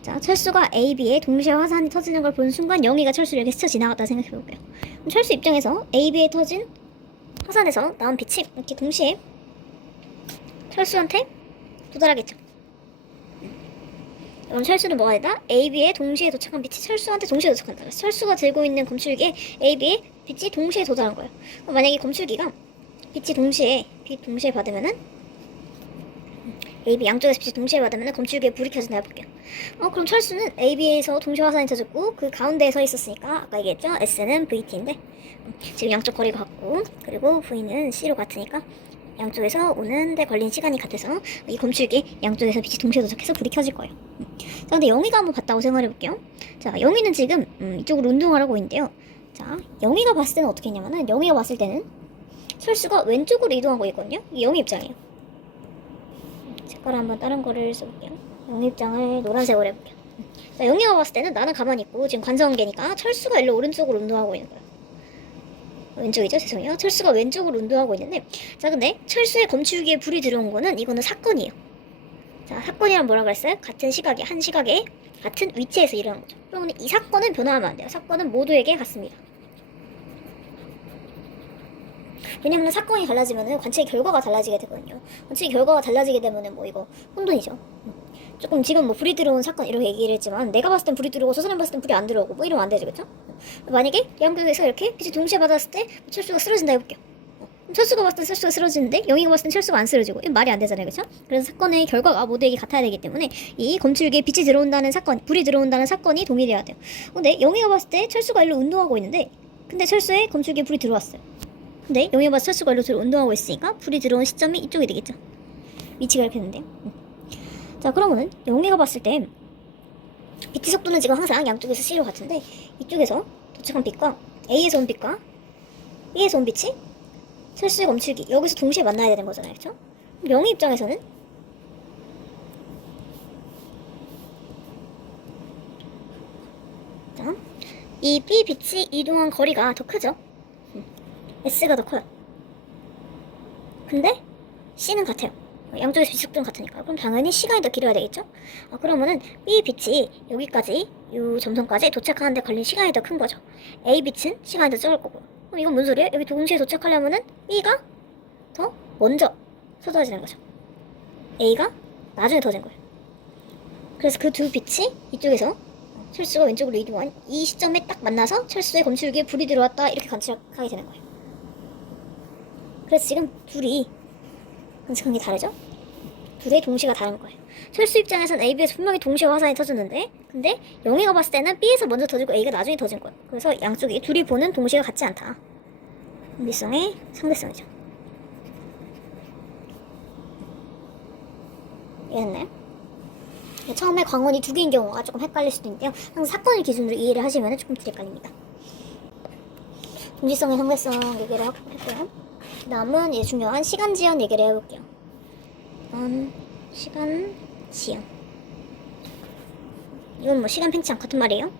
자, 철수가 A, B에 동시에 화산이 터지는 걸 보는 순간 영희가 철수를 이렇게 스쳐 지나갔다 생각해볼게요. 그럼 철수 입장에서 A, B에 터진 화산에서 나온 빛이 이렇게 동시에 철수한테 도달하겠죠. 그럼 철수는 뭐가 된다? A, B에 동시에 도착한 빛이 철수한테 동시에 도착한다. 그래서 철수가 들고 있는 검출기에 A, B에 빛이 동시에 도달한 거예요. 그럼 만약에 검출기가 빛이 동시에 받으면은 A, B 양쪽에서 빛이 동시에 받으면 검출기에 불이 켜진다 해볼게요. 그럼 철수는 A, B에서 동시에 화산이 터졌고 그 가운데에 서 있었으니까 아까 얘기했죠? S는 VT인데 지금 양쪽 거리가 같고 그리고 V는 C로 같으니까 양쪽에서 오는데 걸린 시간이 같아서 이 검출기 양쪽에서 빛이 동시에 도착해서 불이 켜질 거예요. 자, 근데 영희가 한번 봤다고 생각해볼게요. 자, 영희는 지금 이쪽으로 운동을 하고 있는데요. 자, 영희가 봤을 때는 어떻게 했냐면은 영희가 봤을 때는 철수가 왼쪽으로 이동하고 있거든요. 이게 영희 입장이에요. 색깔을 한번 다른 거를 써볼게요. 영희 입장을 노란색으로 해볼게요. 자, 영희가 봤을 때는 나는 가만히 있고 지금 관성계니까 철수가 일로 오른쪽으로 운동하고 있는 거예요. 왼쪽이죠? 죄송해요. 철수가 왼쪽으로 운동하고 있는데, 자, 근데 철수의 검출기에 불이 들어온 거는 이거는 사건이에요. 자, 사건이란 뭐라 그랬어요? 같은 시각에, 한 시각에 같은 위치에서 일어난 거죠. 그러면 이 사건은 변화하면 안 돼요. 사건은 모두에게 같습니다. 왜냐면 사건이 달라지면은 관측의 결과가 달라지게 되거든요. 관측의 결과가 달라지게 되면은 뭐 이거 혼돈이죠. 조금 지금 뭐 불이 들어온 사건 이렇게 얘기를 했지만 내가 봤을 땐 불이 들어오고 저 사람 봤을 땐 불이 안 들어오고 뭐 이러면 안 되죠, 그쵸? 만약에 양쪽에서 이렇게 빛이 동시에 받았을 때 철수가 쓰러진다 해볼게요. 철수가 봤을 땐 철수가 쓰러지는데 영희가 봤을 땐 철수가 안 쓰러지고 이건 말이 안 되잖아요, 그쵸? 그래서 사건의 결과가 모두에게 같아야 되기 때문에 이 검출기에 빛이 들어온다는 사건, 불이 들어온다는 사건이 동일해야 돼요. 근데 영희가 봤을 때 철수가 일로 운동하고 있는데 근데 철수에 검출기에 불이 들어왔어요. 근데 영희가 봤을 때 철수가 일로 운동하고 있으니까 불이 들어온 시점이 이쪽이 되겠죠. 위치가 이렇게 되는데요. 자, 그러면은 영희가 봤을 때 빛의 속도는 지금 항상 양쪽에서 C로 같은데 이쪽에서 도착한 빛과 A에서 온 빛과 B에서 온 빛이 철수의 검출기 여기서 동시에 만나야 되는 거잖아요, 그렇죠? 명의 입장에서는 자, 이 B 빛이 이동한 거리가 더 크죠? S가 더 커요. 근데 C는 같아요. 양쪽에서 빛 속도는 같으니까. 그럼 당연히 시간이 더 길어야 되겠죠? 그러면은 B 빛이 여기까지 이 점선까지 도착하는데 걸린 시간이 더 큰 거죠. A 빛은 시간이 더 적을 거고. 그럼 이건 무슨 소리예요? 여기 동시에 도착하려면은 B가 더 먼저 쏟아지는 거죠. A가 나중에 더 된 거예요. 그래서 그 두 빛이 이쪽에서 철수가 왼쪽으로 이동한 이 시점에 딱 만나서 철수의 검출기에 불이 들어왔다 이렇게 관측하게 되는 거예요. 그래서 지금 둘이 관측한 게 다르죠? 둘의 동시가 다른 거예요. 철수 입장에서는 A, B에서 분명히 동시에 화산이 터졌는데 근데 영희가 봤을 때는 B에서 먼저 터지고 A가 나중에 터진 거예요. 그래서 양쪽이 둘이 보는 동시가 같지 않다. 미성의 상대성이죠. 이해했나요? 처음에 광원이 두 개인 경우가 조금 헷갈릴 수도 있는데요. 항상 사건을 기준으로 이해를 하시면 조금 덜 헷갈립니다. 동시성의 상대성 얘기를 했고요. 그 다음은 이제 중요한 시간 지연 얘기를 해볼게요. 시간 지연. 이건 뭐 시간 팽창 같은 말이에요.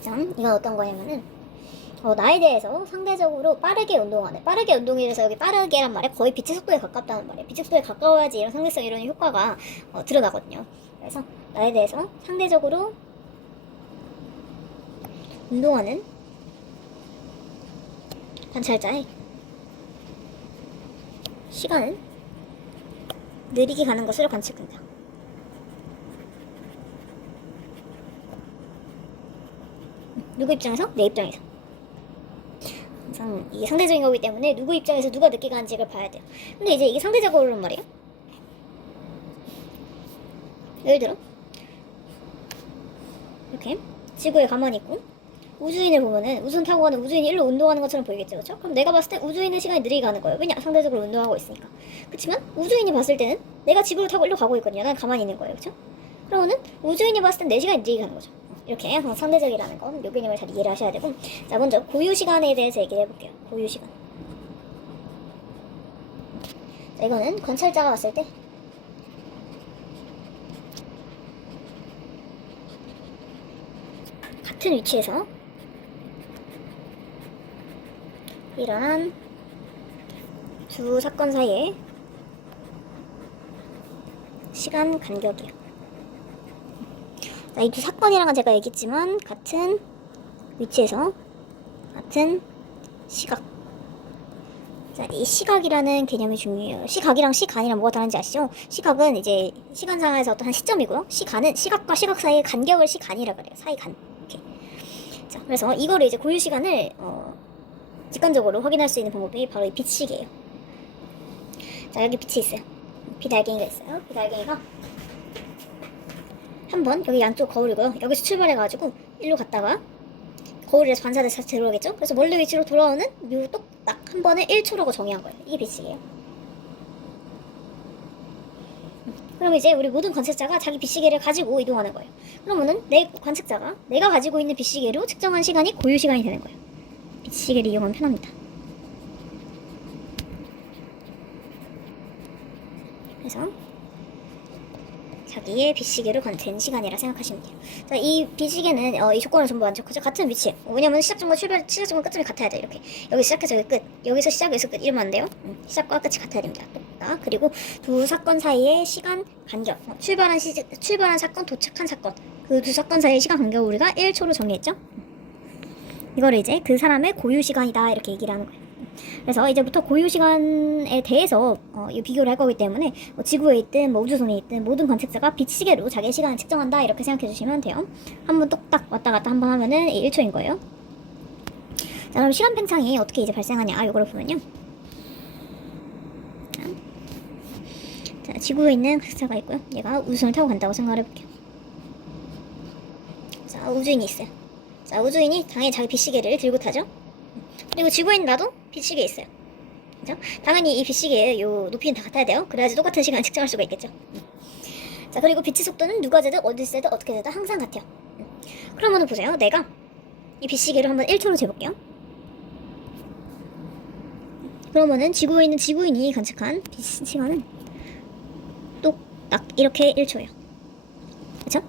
짠, 이건 어떤 거냐면은 나에 대해서 상대적으로 빠르게 운동하는, 빠르게 운동이라서 여기 빠르게란 말에 거의 빛의 속도에 가깝다는 말이에요. 빛의 속도에 가까워야지 이런 상대성 이런 효과가 드러나거든요. 그래서 나에 대해서 상대적으로 운동하는 관찰자의 시간은 느리게 가는 것으로 관측된다. 누구 입장에서? 내 입장에서. 항상 이게 상대적인 거기 때문에 누구 입장에서 누가 늦게 가는지를 봐야 돼요. 근데 이제 이게 상대적으로는 말이에요. 예를 들어 이렇게 지구에 가만히 있고 우주인을 보면은 우주선 타고 가는 우주인이 일로 운동하는 것처럼 보이겠죠, 그렇죠? 그럼 내가 봤을 때 우주인의 시간이 느리게 가는 거예요. 왜냐? 상대적으로 운동하고 있으니까. 그렇지만 우주인이 봤을 때는 내가 지구를 타고 일로 가고 있거든요. 난 가만히 있는 거예요, 그렇죠? 그러면은 우주인이 봤을 땐 내 시간이 느리게 가는 거죠. 이렇게 항상 상대적이라는 건 요 개념을 잘 이해를 하셔야 되고, 자 먼저 고유 시간에 대해서 얘기를 해볼게요. 고유 시간. 자 이거는 관찰자가 봤을 때 같은 위치에서 일어난 두 사건 사이의 시간 간격이에요. 자, 이 두 사건이랑은 제가 얘기했지만 같은 위치에서 같은 시각. 자, 이 시각이라는 개념이 중요해요. 시각이랑 시간이랑 뭐가 다른지 아시죠? 시각은 이제 시간상에서 어떤 한 시점이고요. 시간은 시각과 시각 사이의 간격을 시간이라 그래요. 사이 간. 이렇게. 자, 그래서 이거를 이제 고유 시간을 직관적으로 확인할 수 있는 방법이 바로 이 빛시계예요. 자, 여기 빛이 있어요. 빛알갱이가 있어요. 빛알갱이가 한번 여기 양쪽 거울이고요. 여기서 출발해가지고 일로 갔다가 거울에서 반사돼서 들어오겠죠? 그래서 원래 위치로 돌아오는 요 똑딱 한 번에 1초라고 정의한 거예요. 이게 빛시계예요. 그럼 이제 우리 모든 관측자가 자기 빛시계를 가지고 이동하는 거예요. 그러면은 내 관측자가 내가 가지고 있는 빛시계로 측정한 시간이 고유 시간이 되는 거예요. 빛시계를 이용하면 편합니다. 그래서 자기의 빛시계로 된 시간이라 생각하시면 돼요. 자, 이 빛시계는 이 조건을 전부 만족하죠. 같은 위치에. 왜냐면 시작점과 시작점과 끝점이 같아야 돼요. 이렇게 여기 시작해서 여기 끝, 여기서 시작, 여기서 끝 이러면 안 돼요. 시작과 끝이 같아야 됩니다. 똑딱. 그리고 두 사건 사이의 시간 간격, 출발한 사건, 도착한 사건, 그 두 사건 사이의 시간 간격을 우리가 1초로 정의했죠. 이거를 이제 그 사람의 고유 시간이다 이렇게 얘기를 하는 거예요. 그래서 이제부터 고유 시간에 대해서 이 비교를 할 거기 때문에 지구에 있든 뭐 우주선에 있든 모든 관측자가 빛시계로 자기의 시간을 측정한다 이렇게 생각해 주시면 돼요. 한번 똑딱 왔다 갔다 한번 하면은 1초인 거예요. 자, 그럼 시간 팽창이 어떻게 이제 발생하냐 이거를 보면요. 자, 지구에 있는 관측자가 있고요. 얘가 우주선을 타고 간다고 생각을 해볼게요. 자, 우주인이 있어요. 자, 우주인이 당연히 자기 빛시계를 들고 타죠. 그리고 지구에 있는 나도 빛시계 있어요. 그죠? 당연히 이 빛시계의 요 높이는 다 같아야 돼요. 그래야지 똑같은 시간을 측정할 수가 있겠죠. 자, 그리고 빛의 속도는 누가 재든 어디서 재든 어떻게 재든 항상 같아요. 그러면은 보세요. 내가 이 빛시계를 한번 1초로 재볼게요. 그러면은 지구에 있는 지구인이 관측한 빛 시간은 똑딱 이렇게 1초예요. 그쵸?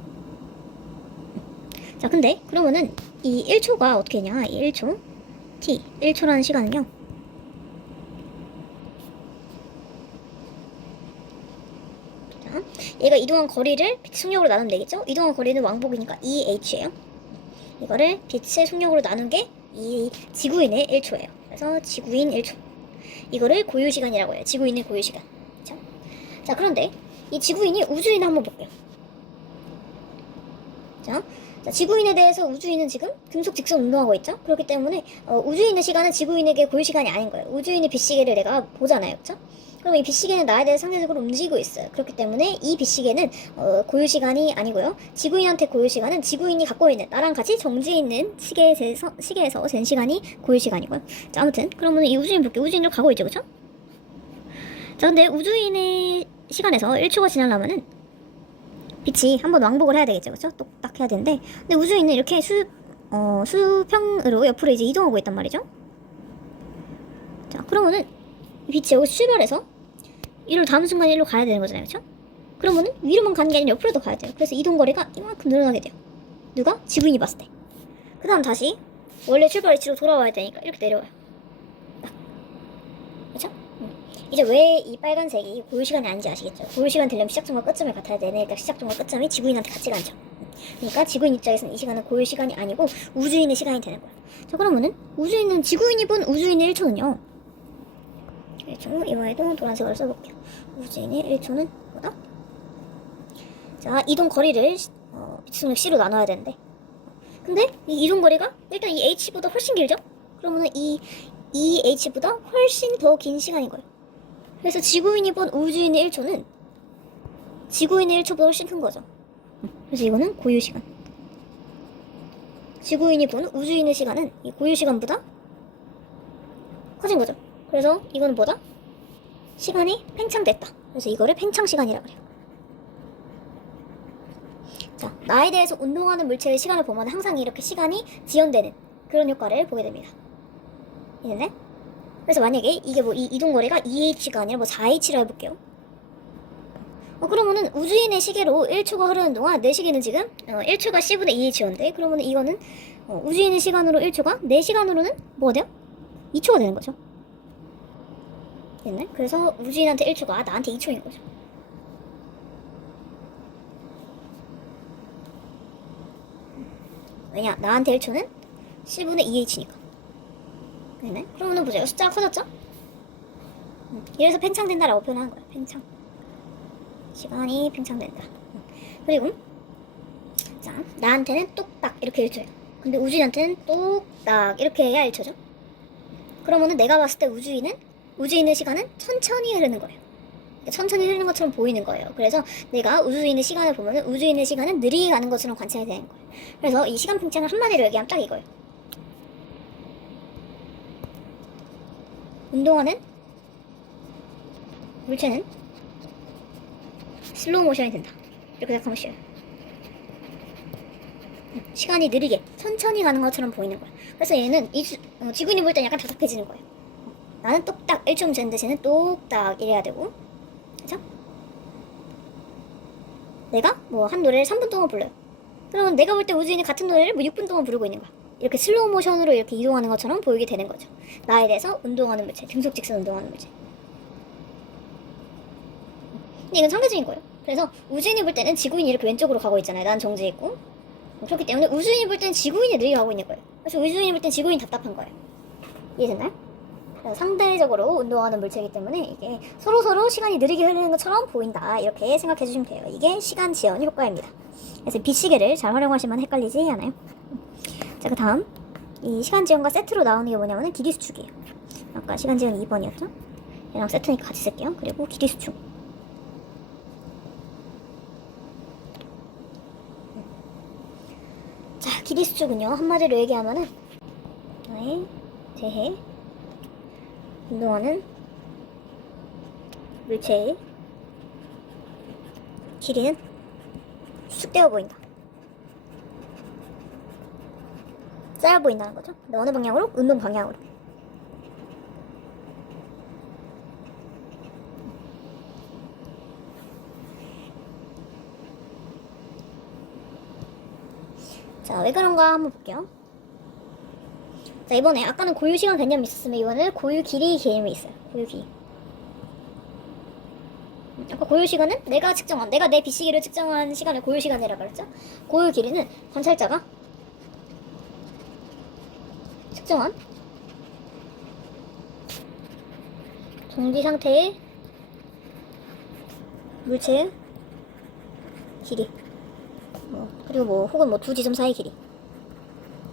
자, 근데 그러면은 이 1초가 어떻게 되냐? 이 1초 t 1초라는 시간은요, 자, 얘가 이동한 거리를 빛 속력으로 나누면 되겠죠? 이동한 거리는 왕복이니까 2h예요. 이거를 빛의 속력으로 나눈 게 이 지구인의 1초예요. 그래서 지구인 1초. 이거를 고유시간이라고 해요. 지구인의 고유시간. 그쵸? 자, 그런데 이 지구인이 우주인을 한번 볼게요. 자, 지구인에 대해서 우주인은 지금 금속 직선 운동하고 있죠? 그렇기 때문에 우주인의 시간은 지구인에게 고유시간이 아닌 거예요. 우주인의 빛시계를 내가 보잖아요. 그쵸? 그럼 이 빛시계는 나에 대해 상대적으로 움직이고 있어요. 그렇기 때문에 이 빛시계는 고유시간이 아니고요. 지구인한테 고유시간은 지구인이 갖고 있는 나랑 같이 정지 있는 시계에서 잰 시간이 고유시간이고요. 자, 아무튼 그러면 이 우주인 볼게요. 우주인으로 가고 있죠. 그쵸? 자, 근데 우주인의 시간에서 1초가 지나려면은 빛이 한번 왕복을 해야 되겠죠. 그쵸? 똑딱 해야 되는데, 근데 우주인은 이렇게 수평으로 옆으로 이제 이동하고 있단 말이죠. 자, 그러면은 빛이 여기서 출발해서 이리로 다음 순간에 일로 가야 되는 거잖아요. 그쵸? 그러면은 위로만 가는 게 아니라 옆으로도 가야 돼요. 그래서 이동거리가 이만큼 늘어나게 돼요. 누가? 지구인이 봤을 때. 그 다음 다시 원래 출발 위치로 돌아와야 되니까 이렇게 내려와요. 그쵸? 이제 왜 이 빨간색이 고유시간이 아닌지 아시겠죠? 고유시간 되려면 시작점과 끝점을 같아야 되니까 시작점과 끝점이 지구인한테 같이 가죠. 그러니까 지구인 입장에서는 이 시간은 고유시간이 아니고 우주인의 시간이 되는 거예요. 자, 그러면은 우주인은 지구인이 본 우주인의 1초는요. 1초, 이번에도 노란색으로 써볼게요. 우주인의 1초는 뭐다? 자, 이동 거리를 빛속력 c로 나눠야 되는데, 근데 이 이동 거리가 일단 이 h보다 훨씬 길죠? 그러면은 이 h보다 훨씬 더 긴 시간인 거예요. 그래서 지구인이 본 우주인의 1초는 지구인의 1초보다 훨씬 큰 거죠. 그래서 이거는 고유시간. 지구인이 본 우주인의 시간은 이 고유시간보다 커진 거죠. 그래서 이거는 뭐다? 시간이 팽창됐다. 그래서 이거를 팽창시간이라고 해요. 자, 나에 대해서 운동하는 물체의 시간을 보면 항상 이렇게 시간이 지연되는 그런 효과를 보게 됩니다. 이해네? 그래서 만약에 이게 뭐 이 이동거리가 2h가 아니라 뭐 4h로 해볼게요. 그러면은 우주인의 시계로 1초가 흐르는 동안 내 시계는 지금 1초가 c분의 2h였는데, 그러면은 이거는 우주인의 시간으로 1초가 내 시간으로는 뭐가 돼요? 2초가 되는 거죠. 됐네? 그래서 우주인한테 1초가 나한테 2초인 거죠. 왜냐? 나한테 1초는 c분의 2h니까. 됐네? 그러면은 보세요. 숫자가 커졌죠? 이래서 팽창된다라고 표현하는 거예요. 팽창. 시간이 팽창된다. 그리고 자, 나한테는 똑딱 이렇게 1초예요. 근데 우주인한테는 똑딱 이렇게 해야 1초죠. 그러면은 내가 봤을 때 우주인의 시간은 천천히 흐르는 거예요. 천천히 흐르는 것처럼 보이는 거예요. 그래서 내가 우주인의 시간을 보면은 우주인의 시간은 느리게 가는 것처럼 관찰이 되는 거예요. 그래서 이 시간 팽창을 한마디로 얘기하면 딱 이거예요. 운동하는 물체는 슬로우 모션이 된다. 이렇게 생각하면 쉬워요. 시간이 느리게 천천히 가는 것처럼 보이는 거예요. 그래서 얘는 지구인이 볼 땐 약간 답답해지는 거예요. 나는 똑딱 1초 재는데 쟤는 똑딱 이래야 되고, 그쵸? 내가 뭐 한 노래를 3분 동안 불러요. 그러면 내가 볼 때 우주인이 같은 노래를 뭐 6분 동안 부르고 있는 거야. 이렇게 슬로우 모션으로 이렇게 이동하는 것처럼 보이게 되는 거죠. 나에 대해서 운동하는 물체, 등속 직선 운동하는 물체. 근데 이건 상대적인 거예요. 그래서 우주인이 볼 때는 지구인이 이렇게 왼쪽으로 가고 있잖아요. 난 정지해 있고. 그렇기 때문에 우주인이 볼 때는 지구인이 느리게 가고 있는 거예요. 그래서 우주인이 볼 때는 지구인이 답답한 거예요. 이해됐나요? 상대적으로 운동하는 물체이기 때문에 이게 서로서로 시간이 느리게 흐르는 것처럼 보인다. 이렇게 생각해 주시면 돼요. 이게 시간 지연 효과입니다. 그래서 빛시계를 잘 활용하시면 헷갈리지 않아요. 자, 그 다음 이 시간 지연과 세트로 나오는 게 뭐냐면 기리수축이에요. 아까 시간 지연 2번이었죠? 얘랑 세트니까 같이 쓸게요. 그리고 기리수축. 자, 기리수축은요, 한마디로 얘기하면은 나의 대해 운동하는 물체의 길이는 수축되어 보인다. 쌓여 보인다는 거죠. 근데 어느 방향으로? 운동 방향으로. 자, 왜 그런가 한번 볼게요. 자, 이번에 아까는 고유 시간 개념이 있었으면 이번에는 고유 길이 개념이 있어요. 고유 길이. 아까 고유 시간은 내가 내 비시기를 측정한 시간을 고유 시간이라고 했죠. 고유 길이는 관찰자가 측정한 정지 상태의 물체의 길이, 그리고 혹은 두 지점 사이 길이,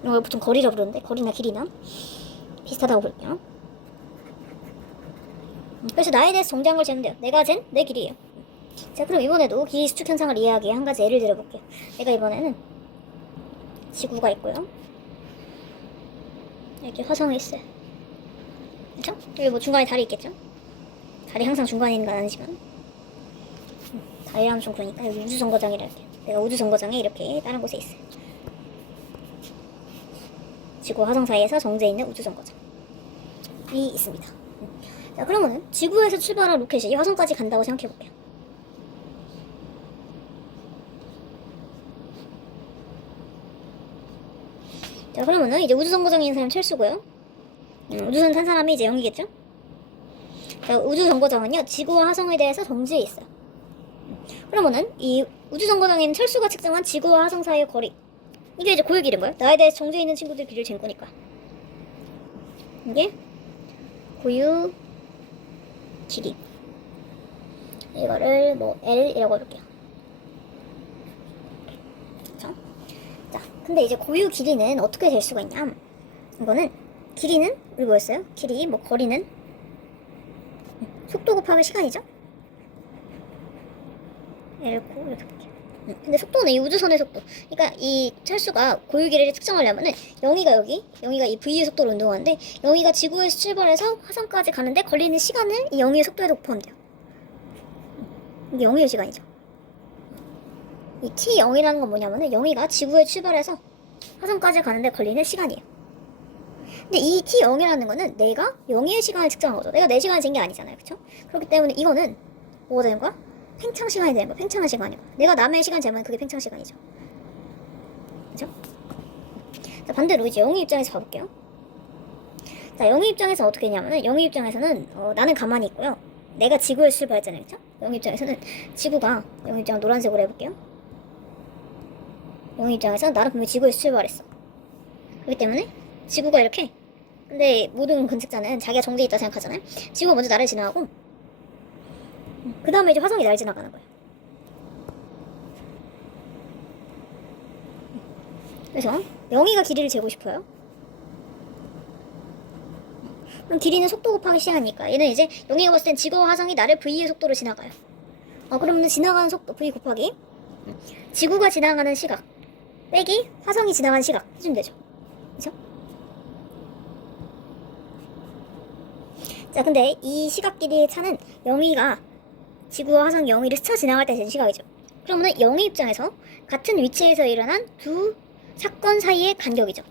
이런 걸 보통 거리라 부르는데, 거리나 길이나 비슷하다고 볼게요. 그래서 나에 대해서 정지한 걸 재면 돼요. 내가 잰 내 길이에요. 자, 그럼 이번에도 길이 수축 현상을 이해하기 위해 한 가지 예를 들어볼게요. 내가 이번에는 지구가 있고요. 이렇게 화성이 있어요. 그쵸? 여기 중간에 달이 있겠죠? 달이 항상 중간에 있는 건 아니지만, 달이라면 좀 그러니까 여기 우주정거장이라 할게요. 내가 우주정거장에 이렇게 다른 곳에 있어요. 지구와 화성 사이에서 정지해 있는 우주정거장이 있습니다. 자, 그러면은 지구에서 출발한 로켓이 화성까지 간다고 생각해볼게요. 자, 그러면은 이제 우주정거장에 있는 사람 철수고요. 우주선 탄 사람이 이제 0이겠죠? 자, 우주정거장은요, 지구와 화성에 대해서 정지해 있어요. 그러면은 이 우주정거장에 있는 철수가 측정한 지구와 화성 사이의 거리, 이게 이제 고유 길이인 거예요. 나에 대해서 정지해 있는 친구들 길이를 잰 거니까. 이게 고유 길이. 이거를 L이라고 해볼게요. 그쵸? 자, 근데 이제 고유 길이는 어떻게 될 수가 있냐? 이거는 길이는 우리 뭐였어요? 길이 거리는 속도 곱하기 시간이죠? L9 이렇게 볼게요. 근데 속도는 이 우주선의 속도. 그러니까 이 철수가 고유 길이를 측정하려면은 영희가 이 V의 속도로 운동하는데, 영희가 지구에서 출발해서 화성까지 가는데 걸리는 시간을 이 영희의 속도에도 곱하면 돼요. 이게 영희의 시간이죠. 이 T0이라는 건 뭐냐면은 영희가 지구에 출발해서 화성까지 가는데 걸리는 시간이에요. 근데 이 T0이라는 거는 내가 영희의 시간을 측정한 거죠. 내가 내 시간을 잰 게 아니잖아요. 그쵸? 그렇기 때문에 이거는 뭐가 되는 거야? 팽창 시간이 되는 거야. 팽창한 시간이고. 내가 남의 시간 재면 그게 팽창 시간이죠. 그죠? 자, 반대로 이제 영희 입장에서 봐볼게요. 자, 영희 입장에서 어떻게 했냐면은, 영희 입장에서는 나는 가만히 있고요. 내가 지구에 출발했잖아요. 그쵸? 영희 입장에서는 지구가, 영희 입장은 노란색으로 해볼게요. 영희 입장에서는 나는 분명히 지구에서 출발했어. 그렇기 때문에 지구가 이렇게, 근데 모든 관측자는 자기가 정지해 있다 생각하잖아요. 지구가 먼저 나를 지나가고, 그 다음에 이제 화성이 날 지나가는 거예요. 그래서 영희가 길이를 재고 싶어요. 그럼 길이는 속도 곱하기 시간이니까 얘는 이제 영희가 봤을 땐 지구와 화성이 나를 V의 속도로 지나가요. 그러면 지나가는 속도 V 곱하기 지구가 지나가는 시각 빼기 화성이 지나가는 시각 해주면 되죠. 그쵸? 자, 근데 이 시각 길이의 차는 영희가 지구와 화성 영희를 스쳐 지나갈 때 된 시각이죠. 그러면 영희 입장에서 같은 위치에서 일어난 두 사건 사이의 간격이죠.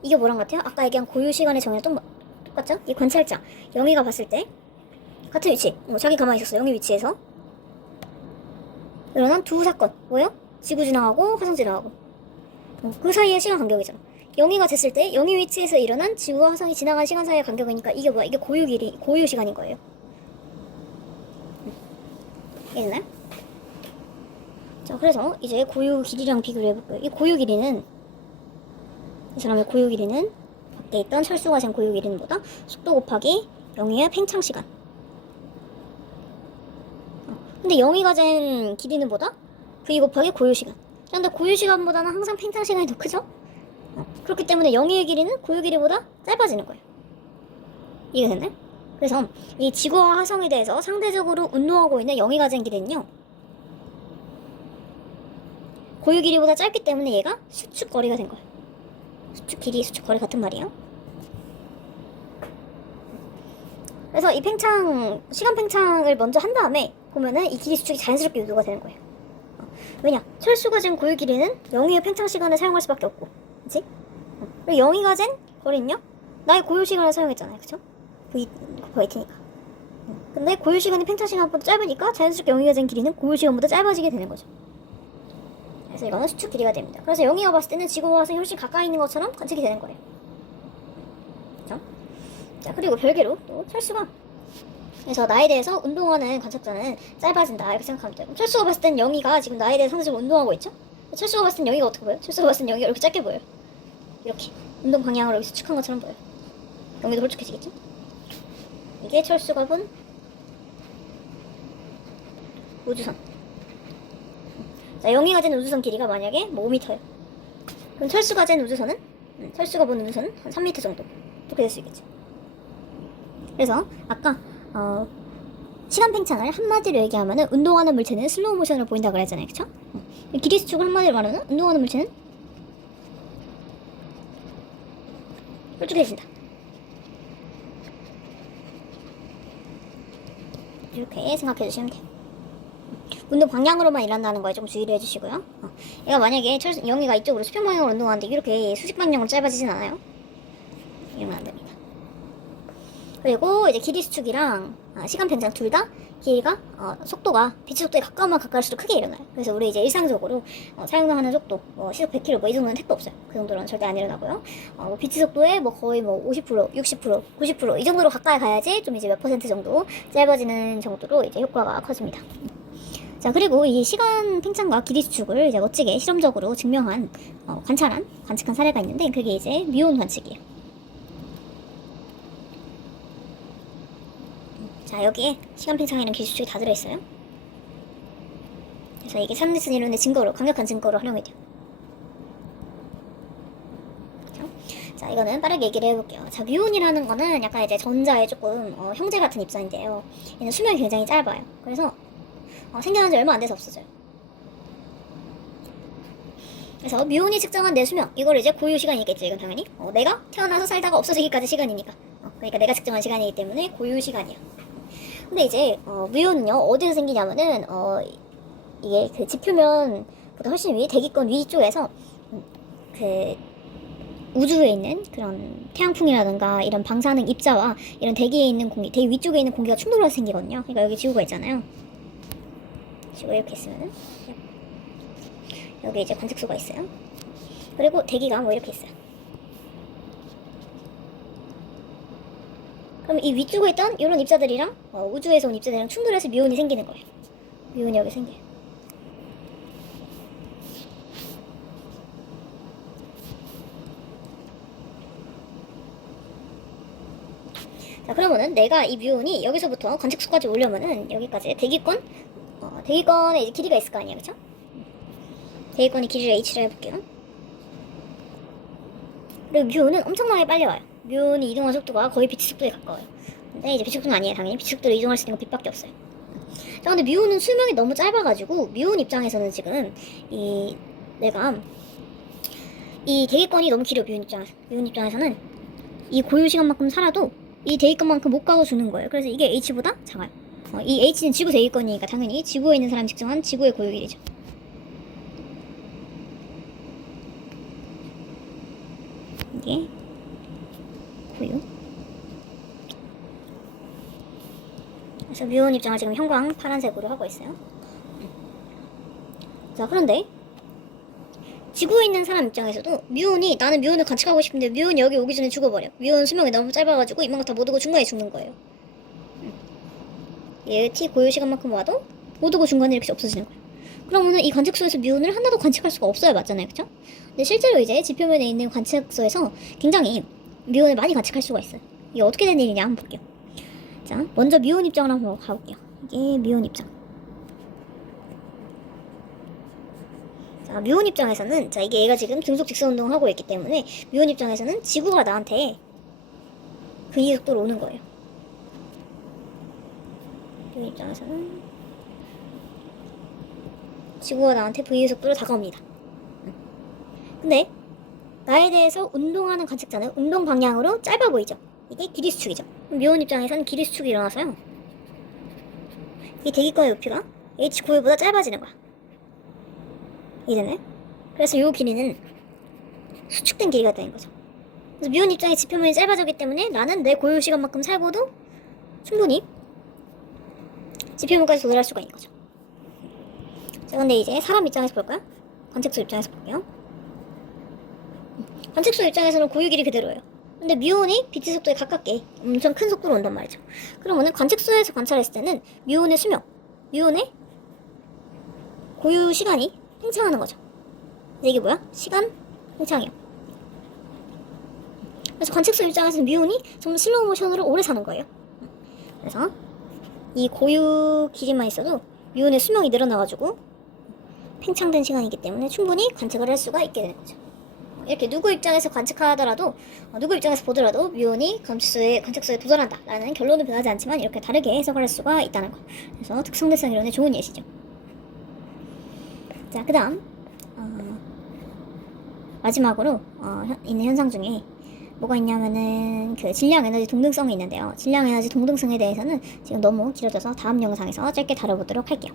이게 뭐랑 같아요? 아까 얘기한 고유 시간의 정의랑 똑같죠? 이 관찰자 영희가 봤을 때 같은 위치, 자기 가만히 있었어. 영희 위치에서 일어난 두 사건, 뭐예요? 지구 지나가고 화성 지나가고, 그 사이의 시간 간격이죠. 영희가 됐을 때 영희 위치에서 일어난 지구와 화성이 지나간 시간 사이의 간격이니까 이게 뭐야? 이게 고유 시간인 거예요. 이해되나요? 자, 그래서 이제 고유 길이랑 비교를 해볼게요. 이 고유 길이는, 이 사람의 고유 길이는 밖에 있던 철수가 잰 고유 길이는 뭐다? 속도 곱하기 영희의 팽창 시간. 근데 영희가 잰 길이는 뭐다? V 곱하기 고유 시간. 그런데 고유 시간보다는 항상 팽창 시간이 더 크죠? 그렇기 때문에 영희의 길이는 고유 길이보다 짧아지는 거예요. 이해됐나요? 그래서 이 지구와 화성에 대해서 상대적으로 운동하고 있는 영희가 잰 길이는요, 고유 길이보다 짧기 때문에 얘가 수축 거리가 된 거예요. 수축 길이, 수축 거리 같은 말이에요. 그래서 이 시간 팽창을 먼저 한 다음에 보면은 이 길이 수축이 자연스럽게 유도가 되는 거예요. 왜냐? 철수가 잰 고유 길이는 영희의 팽창 시간을 사용할 수밖에 없고, 그치? 그리고 영희가 잰 거리는요, 나의 고유 시간을 사용했잖아요. 그쵸? V 곱하기 T니까. 근데 고유 시간이 팽창 시간보다 짧으니까 자연스럽게 영희가 잰 길이는 고유 시간보다 짧아지게 되는 거죠. 그래서 이거는 수축 길이가 됩니다. 그래서 영희가 봤을 때는 지구와 와서 훨씬 가까이 있는 것처럼 관측이 되는 거예요. 그렇죠? 자, 그리고 별개로 또 철수가, 그래서 나에 대해서 운동하는 관측자는 짧아진다 이렇게 생각하면 돼요. 철수가 봤을 땐 영희가 지금 나에 대해 상대적으로 운동하고 있죠? 철수가 봤을 땐 영희가 어떻게 보여요? 철수가 봤을 땐 영희가 이렇게 짧게 보여요. 이렇게 운동 방향으로 여기 수축한 것처럼 보여요. 영희도 홀쭉해지겠죠? 이게 철수가 본 우주선. 자, 영희가 잰 우주선 길이가 만약에 뭐 5m예요. 그럼 철수가 잰 우주선은? 철수가 본 우주선은 한 3m 정도 이렇게 될 수 있겠죠. 그래서 아까 시간 팽창을 한마디로 얘기하면은 운동하는 물체는 슬로우 모션으로 보인다고 그랬잖아요. 그쵸? 길이 수축을 한마디로 말하면 운동하는 물체는 홀쭉해진다. 이렇게 생각해 주시면 돼요. 운동 방향으로만 일한다는 거에 좀 주의를 해주시고요. 얘가 만약에 영희가 이쪽으로 수평 방향으로 운동하는데 이렇게 수직 방향으로 짧아지진 않아요. 이러면 안 됩니다. 그리고 이제 길이 수축이랑 시간 팽창 둘 다 길이가 속도가 빛의 속도에 가까우면 가까울수록 크게 일어나요. 그래서 우리 이제 일상적으로 사용하는 속도 시속 100km 이 정도는 택도 없어요. 그 정도로는 절대 안 일어나고요. 빛의 속도에 거의 50%, 60%, 90% 이 정도로 가까이 가야지 좀 이제 몇 퍼센트 정도 짧아지는 정도로 이제 효과가 커집니다. 자, 그리고 이 시간 팽창과 길이 수축을 이제 멋지게 실험적으로 증명한 관측한 사례가 있는데 그게 이제 뮤온 관측이에요. 자, 여기에 시간 팽창이랑 길이 수축이 다 들어있어요. 그래서 이게 산리슨 이론의 증거로, 강력한 증거로 활용이 돼요. 그렇죠? 자, 이거는 빠르게 얘기를 해볼게요. 자, 뮤온이라는 거는 약간 이제 전자의 조금 형제 같은 입자인데요. 얘는 수명이 굉장히 짧아요. 그래서 생겨난 지 얼마 안 돼서 없어져요. 그래서 뮤온이 측정한 내 수명, 이걸 이제 고유 시간이겠죠. 이건 당연히 내가 태어나서 살다가 없어지기까지 시간이니까. 그러니까 내가 측정한 시간이기 때문에 고유 시간이야. 근데 이제 뮤온은요 어디서 생기냐면은 이게 그 지표면보다 훨씬 대기권 위쪽에서 그 우주에 있는 그런 태양풍이라든가 이런 방사능 입자와 이런 대기에 있는 공기, 대기 위쪽에 있는 공기가 충돌해서 생기거든요. 그러니까 여기 지구가 있잖아요. 지구가 이렇게 있으면은 여기 이제 관측소가 있어요. 그리고 대기가 뭐 이렇게 있어요. 그럼 이 위쪽에 있던 이런 입자들이랑 우주에서 온 입자들이랑 충돌해서 뮤온이 생기는 거예요. 뮤온이 여기 생겨요. 자, 그러면은 내가 이 뮤온이 여기서부터 관측수까지 오려면은 여기까지 대기권에 이제 길이가 있을 거 아니에요, 그쵸? 대기권의 길이를 h라 해볼게요. 그리고 뮤온은 엄청나게 빨리 와요. 뮤온이 이동하는 속도가 거의 빛의 속도에 가까워요. 근데 이제 빛의 속도는 아니에요. 당연히 빛의 속도로 이동할 수 있는 건 빛밖에 없어요. 자, 근데 뮤온은 수명이 너무 짧아가지고 뮤온 입장에서는 지금 내가 이 대기권이 너무 길어. 뮤온 입장에서는 이 고유 시간만큼 살아도 이 대기권만큼 못 가고 주는 거예요. 그래서 이게 h보다 작아요. 이 h는 지구 대기권이니까 당연히 지구에 있는 사람이 측정한 지구의 고유 길이죠. 이게 고유. 그래서 뮤온 입장을 지금 형광 파란색으로 하고 있어요. 자, 그런데 지구에 있는 사람 입장에서도 나는 뮤온을 관측하고 싶은데 뮤온이 여기 오기 전에 죽어버려. 뮤온 수명이 너무 짧아가지고 이만 다 못 오고 중간에 죽는 거예요. 얘 t 고유 시간만큼 와도 못 오고 중간에 이렇게 없어지는 거예요. 그러면은 이 관측소에서 뮤온을 하나도 관측할 수가 없어요. 맞잖아요. 그쵸? 근데 실제로 이제 지표면에 있는 관측소에서 굉장히 뮤온을 많이 관측할 수가 있어요. 이게 어떻게 된 일이냐 한번 볼게요. 자, 먼저 뮤온 입장을 한번 가볼게요. 이게 뮤온 입장. 자, 뮤온 입장에서는 이게 얘가 지금 등속 직선 운동을 하고 있기 때문에 뮤온 입장에서는 지구가 나한테 v 속도로 오는 거예요. 뮤온 입장에서는 지구가 나한테 v 속도로 다가옵니다. 근데 나에 대해서 운동하는 관측자는 운동 방향으로 짧아 보이죠? 이게 길이 수축이죠. 뮤온 입장에서는 길이 수축이 일어나서요. 이 대기권의 높이가 h9보다 짧아지는 거야. 이해되나요? 그래서 이 길이는 수축된 길이가 되는 거죠. 그래서 뮤온 입장의 지표면이 짧아졌기 때문에 나는 내 고유 시간만큼 살고도 충분히 지표면까지 도달할 수가 있는 거죠. 자, 근데 이제 사람 입장에서 볼까요? 관측소 입장에서 볼게요. 관측소 입장에서는 고유 길이 그대로예요. 근데 뮤온이 빛의 속도에 가깝게 엄청 큰 속도로 온단 말이죠. 그러면은 관측소에서 관찰했을 때는 뮤온의 수명, 뮤온의 고유 시간이 팽창하는 거죠. 근데 이게 뭐야? 시간 팽창이요. 그래서 관측소 입장에서는 뮤온이 좀 슬로우 모션으로 오래 사는 거예요. 그래서 이 고유 길이만 있어도 뮤온의 수명이 늘어나가지고 팽창된 시간이기 때문에 충분히 관측을 할 수가 있게 되는 거죠. 이렇게 누구 입장에서 관측하더라도 누구 입장에서 보더라도 뮤온이 관측소에 도달한다라는 결론은 변하지 않지만 이렇게 다르게 해석을 할 수가 있다는 거. 그래서 특성대성 이론의 좋은 예시죠. 자, 그다음 마지막으로 있는 현상 중에 뭐가 있냐면은 그 질량 에너지 동등성이 있는데요. 질량 에너지 동등성에 대해서는 지금 너무 길어져서 다음 영상에서 짧게 다뤄보도록 할게요.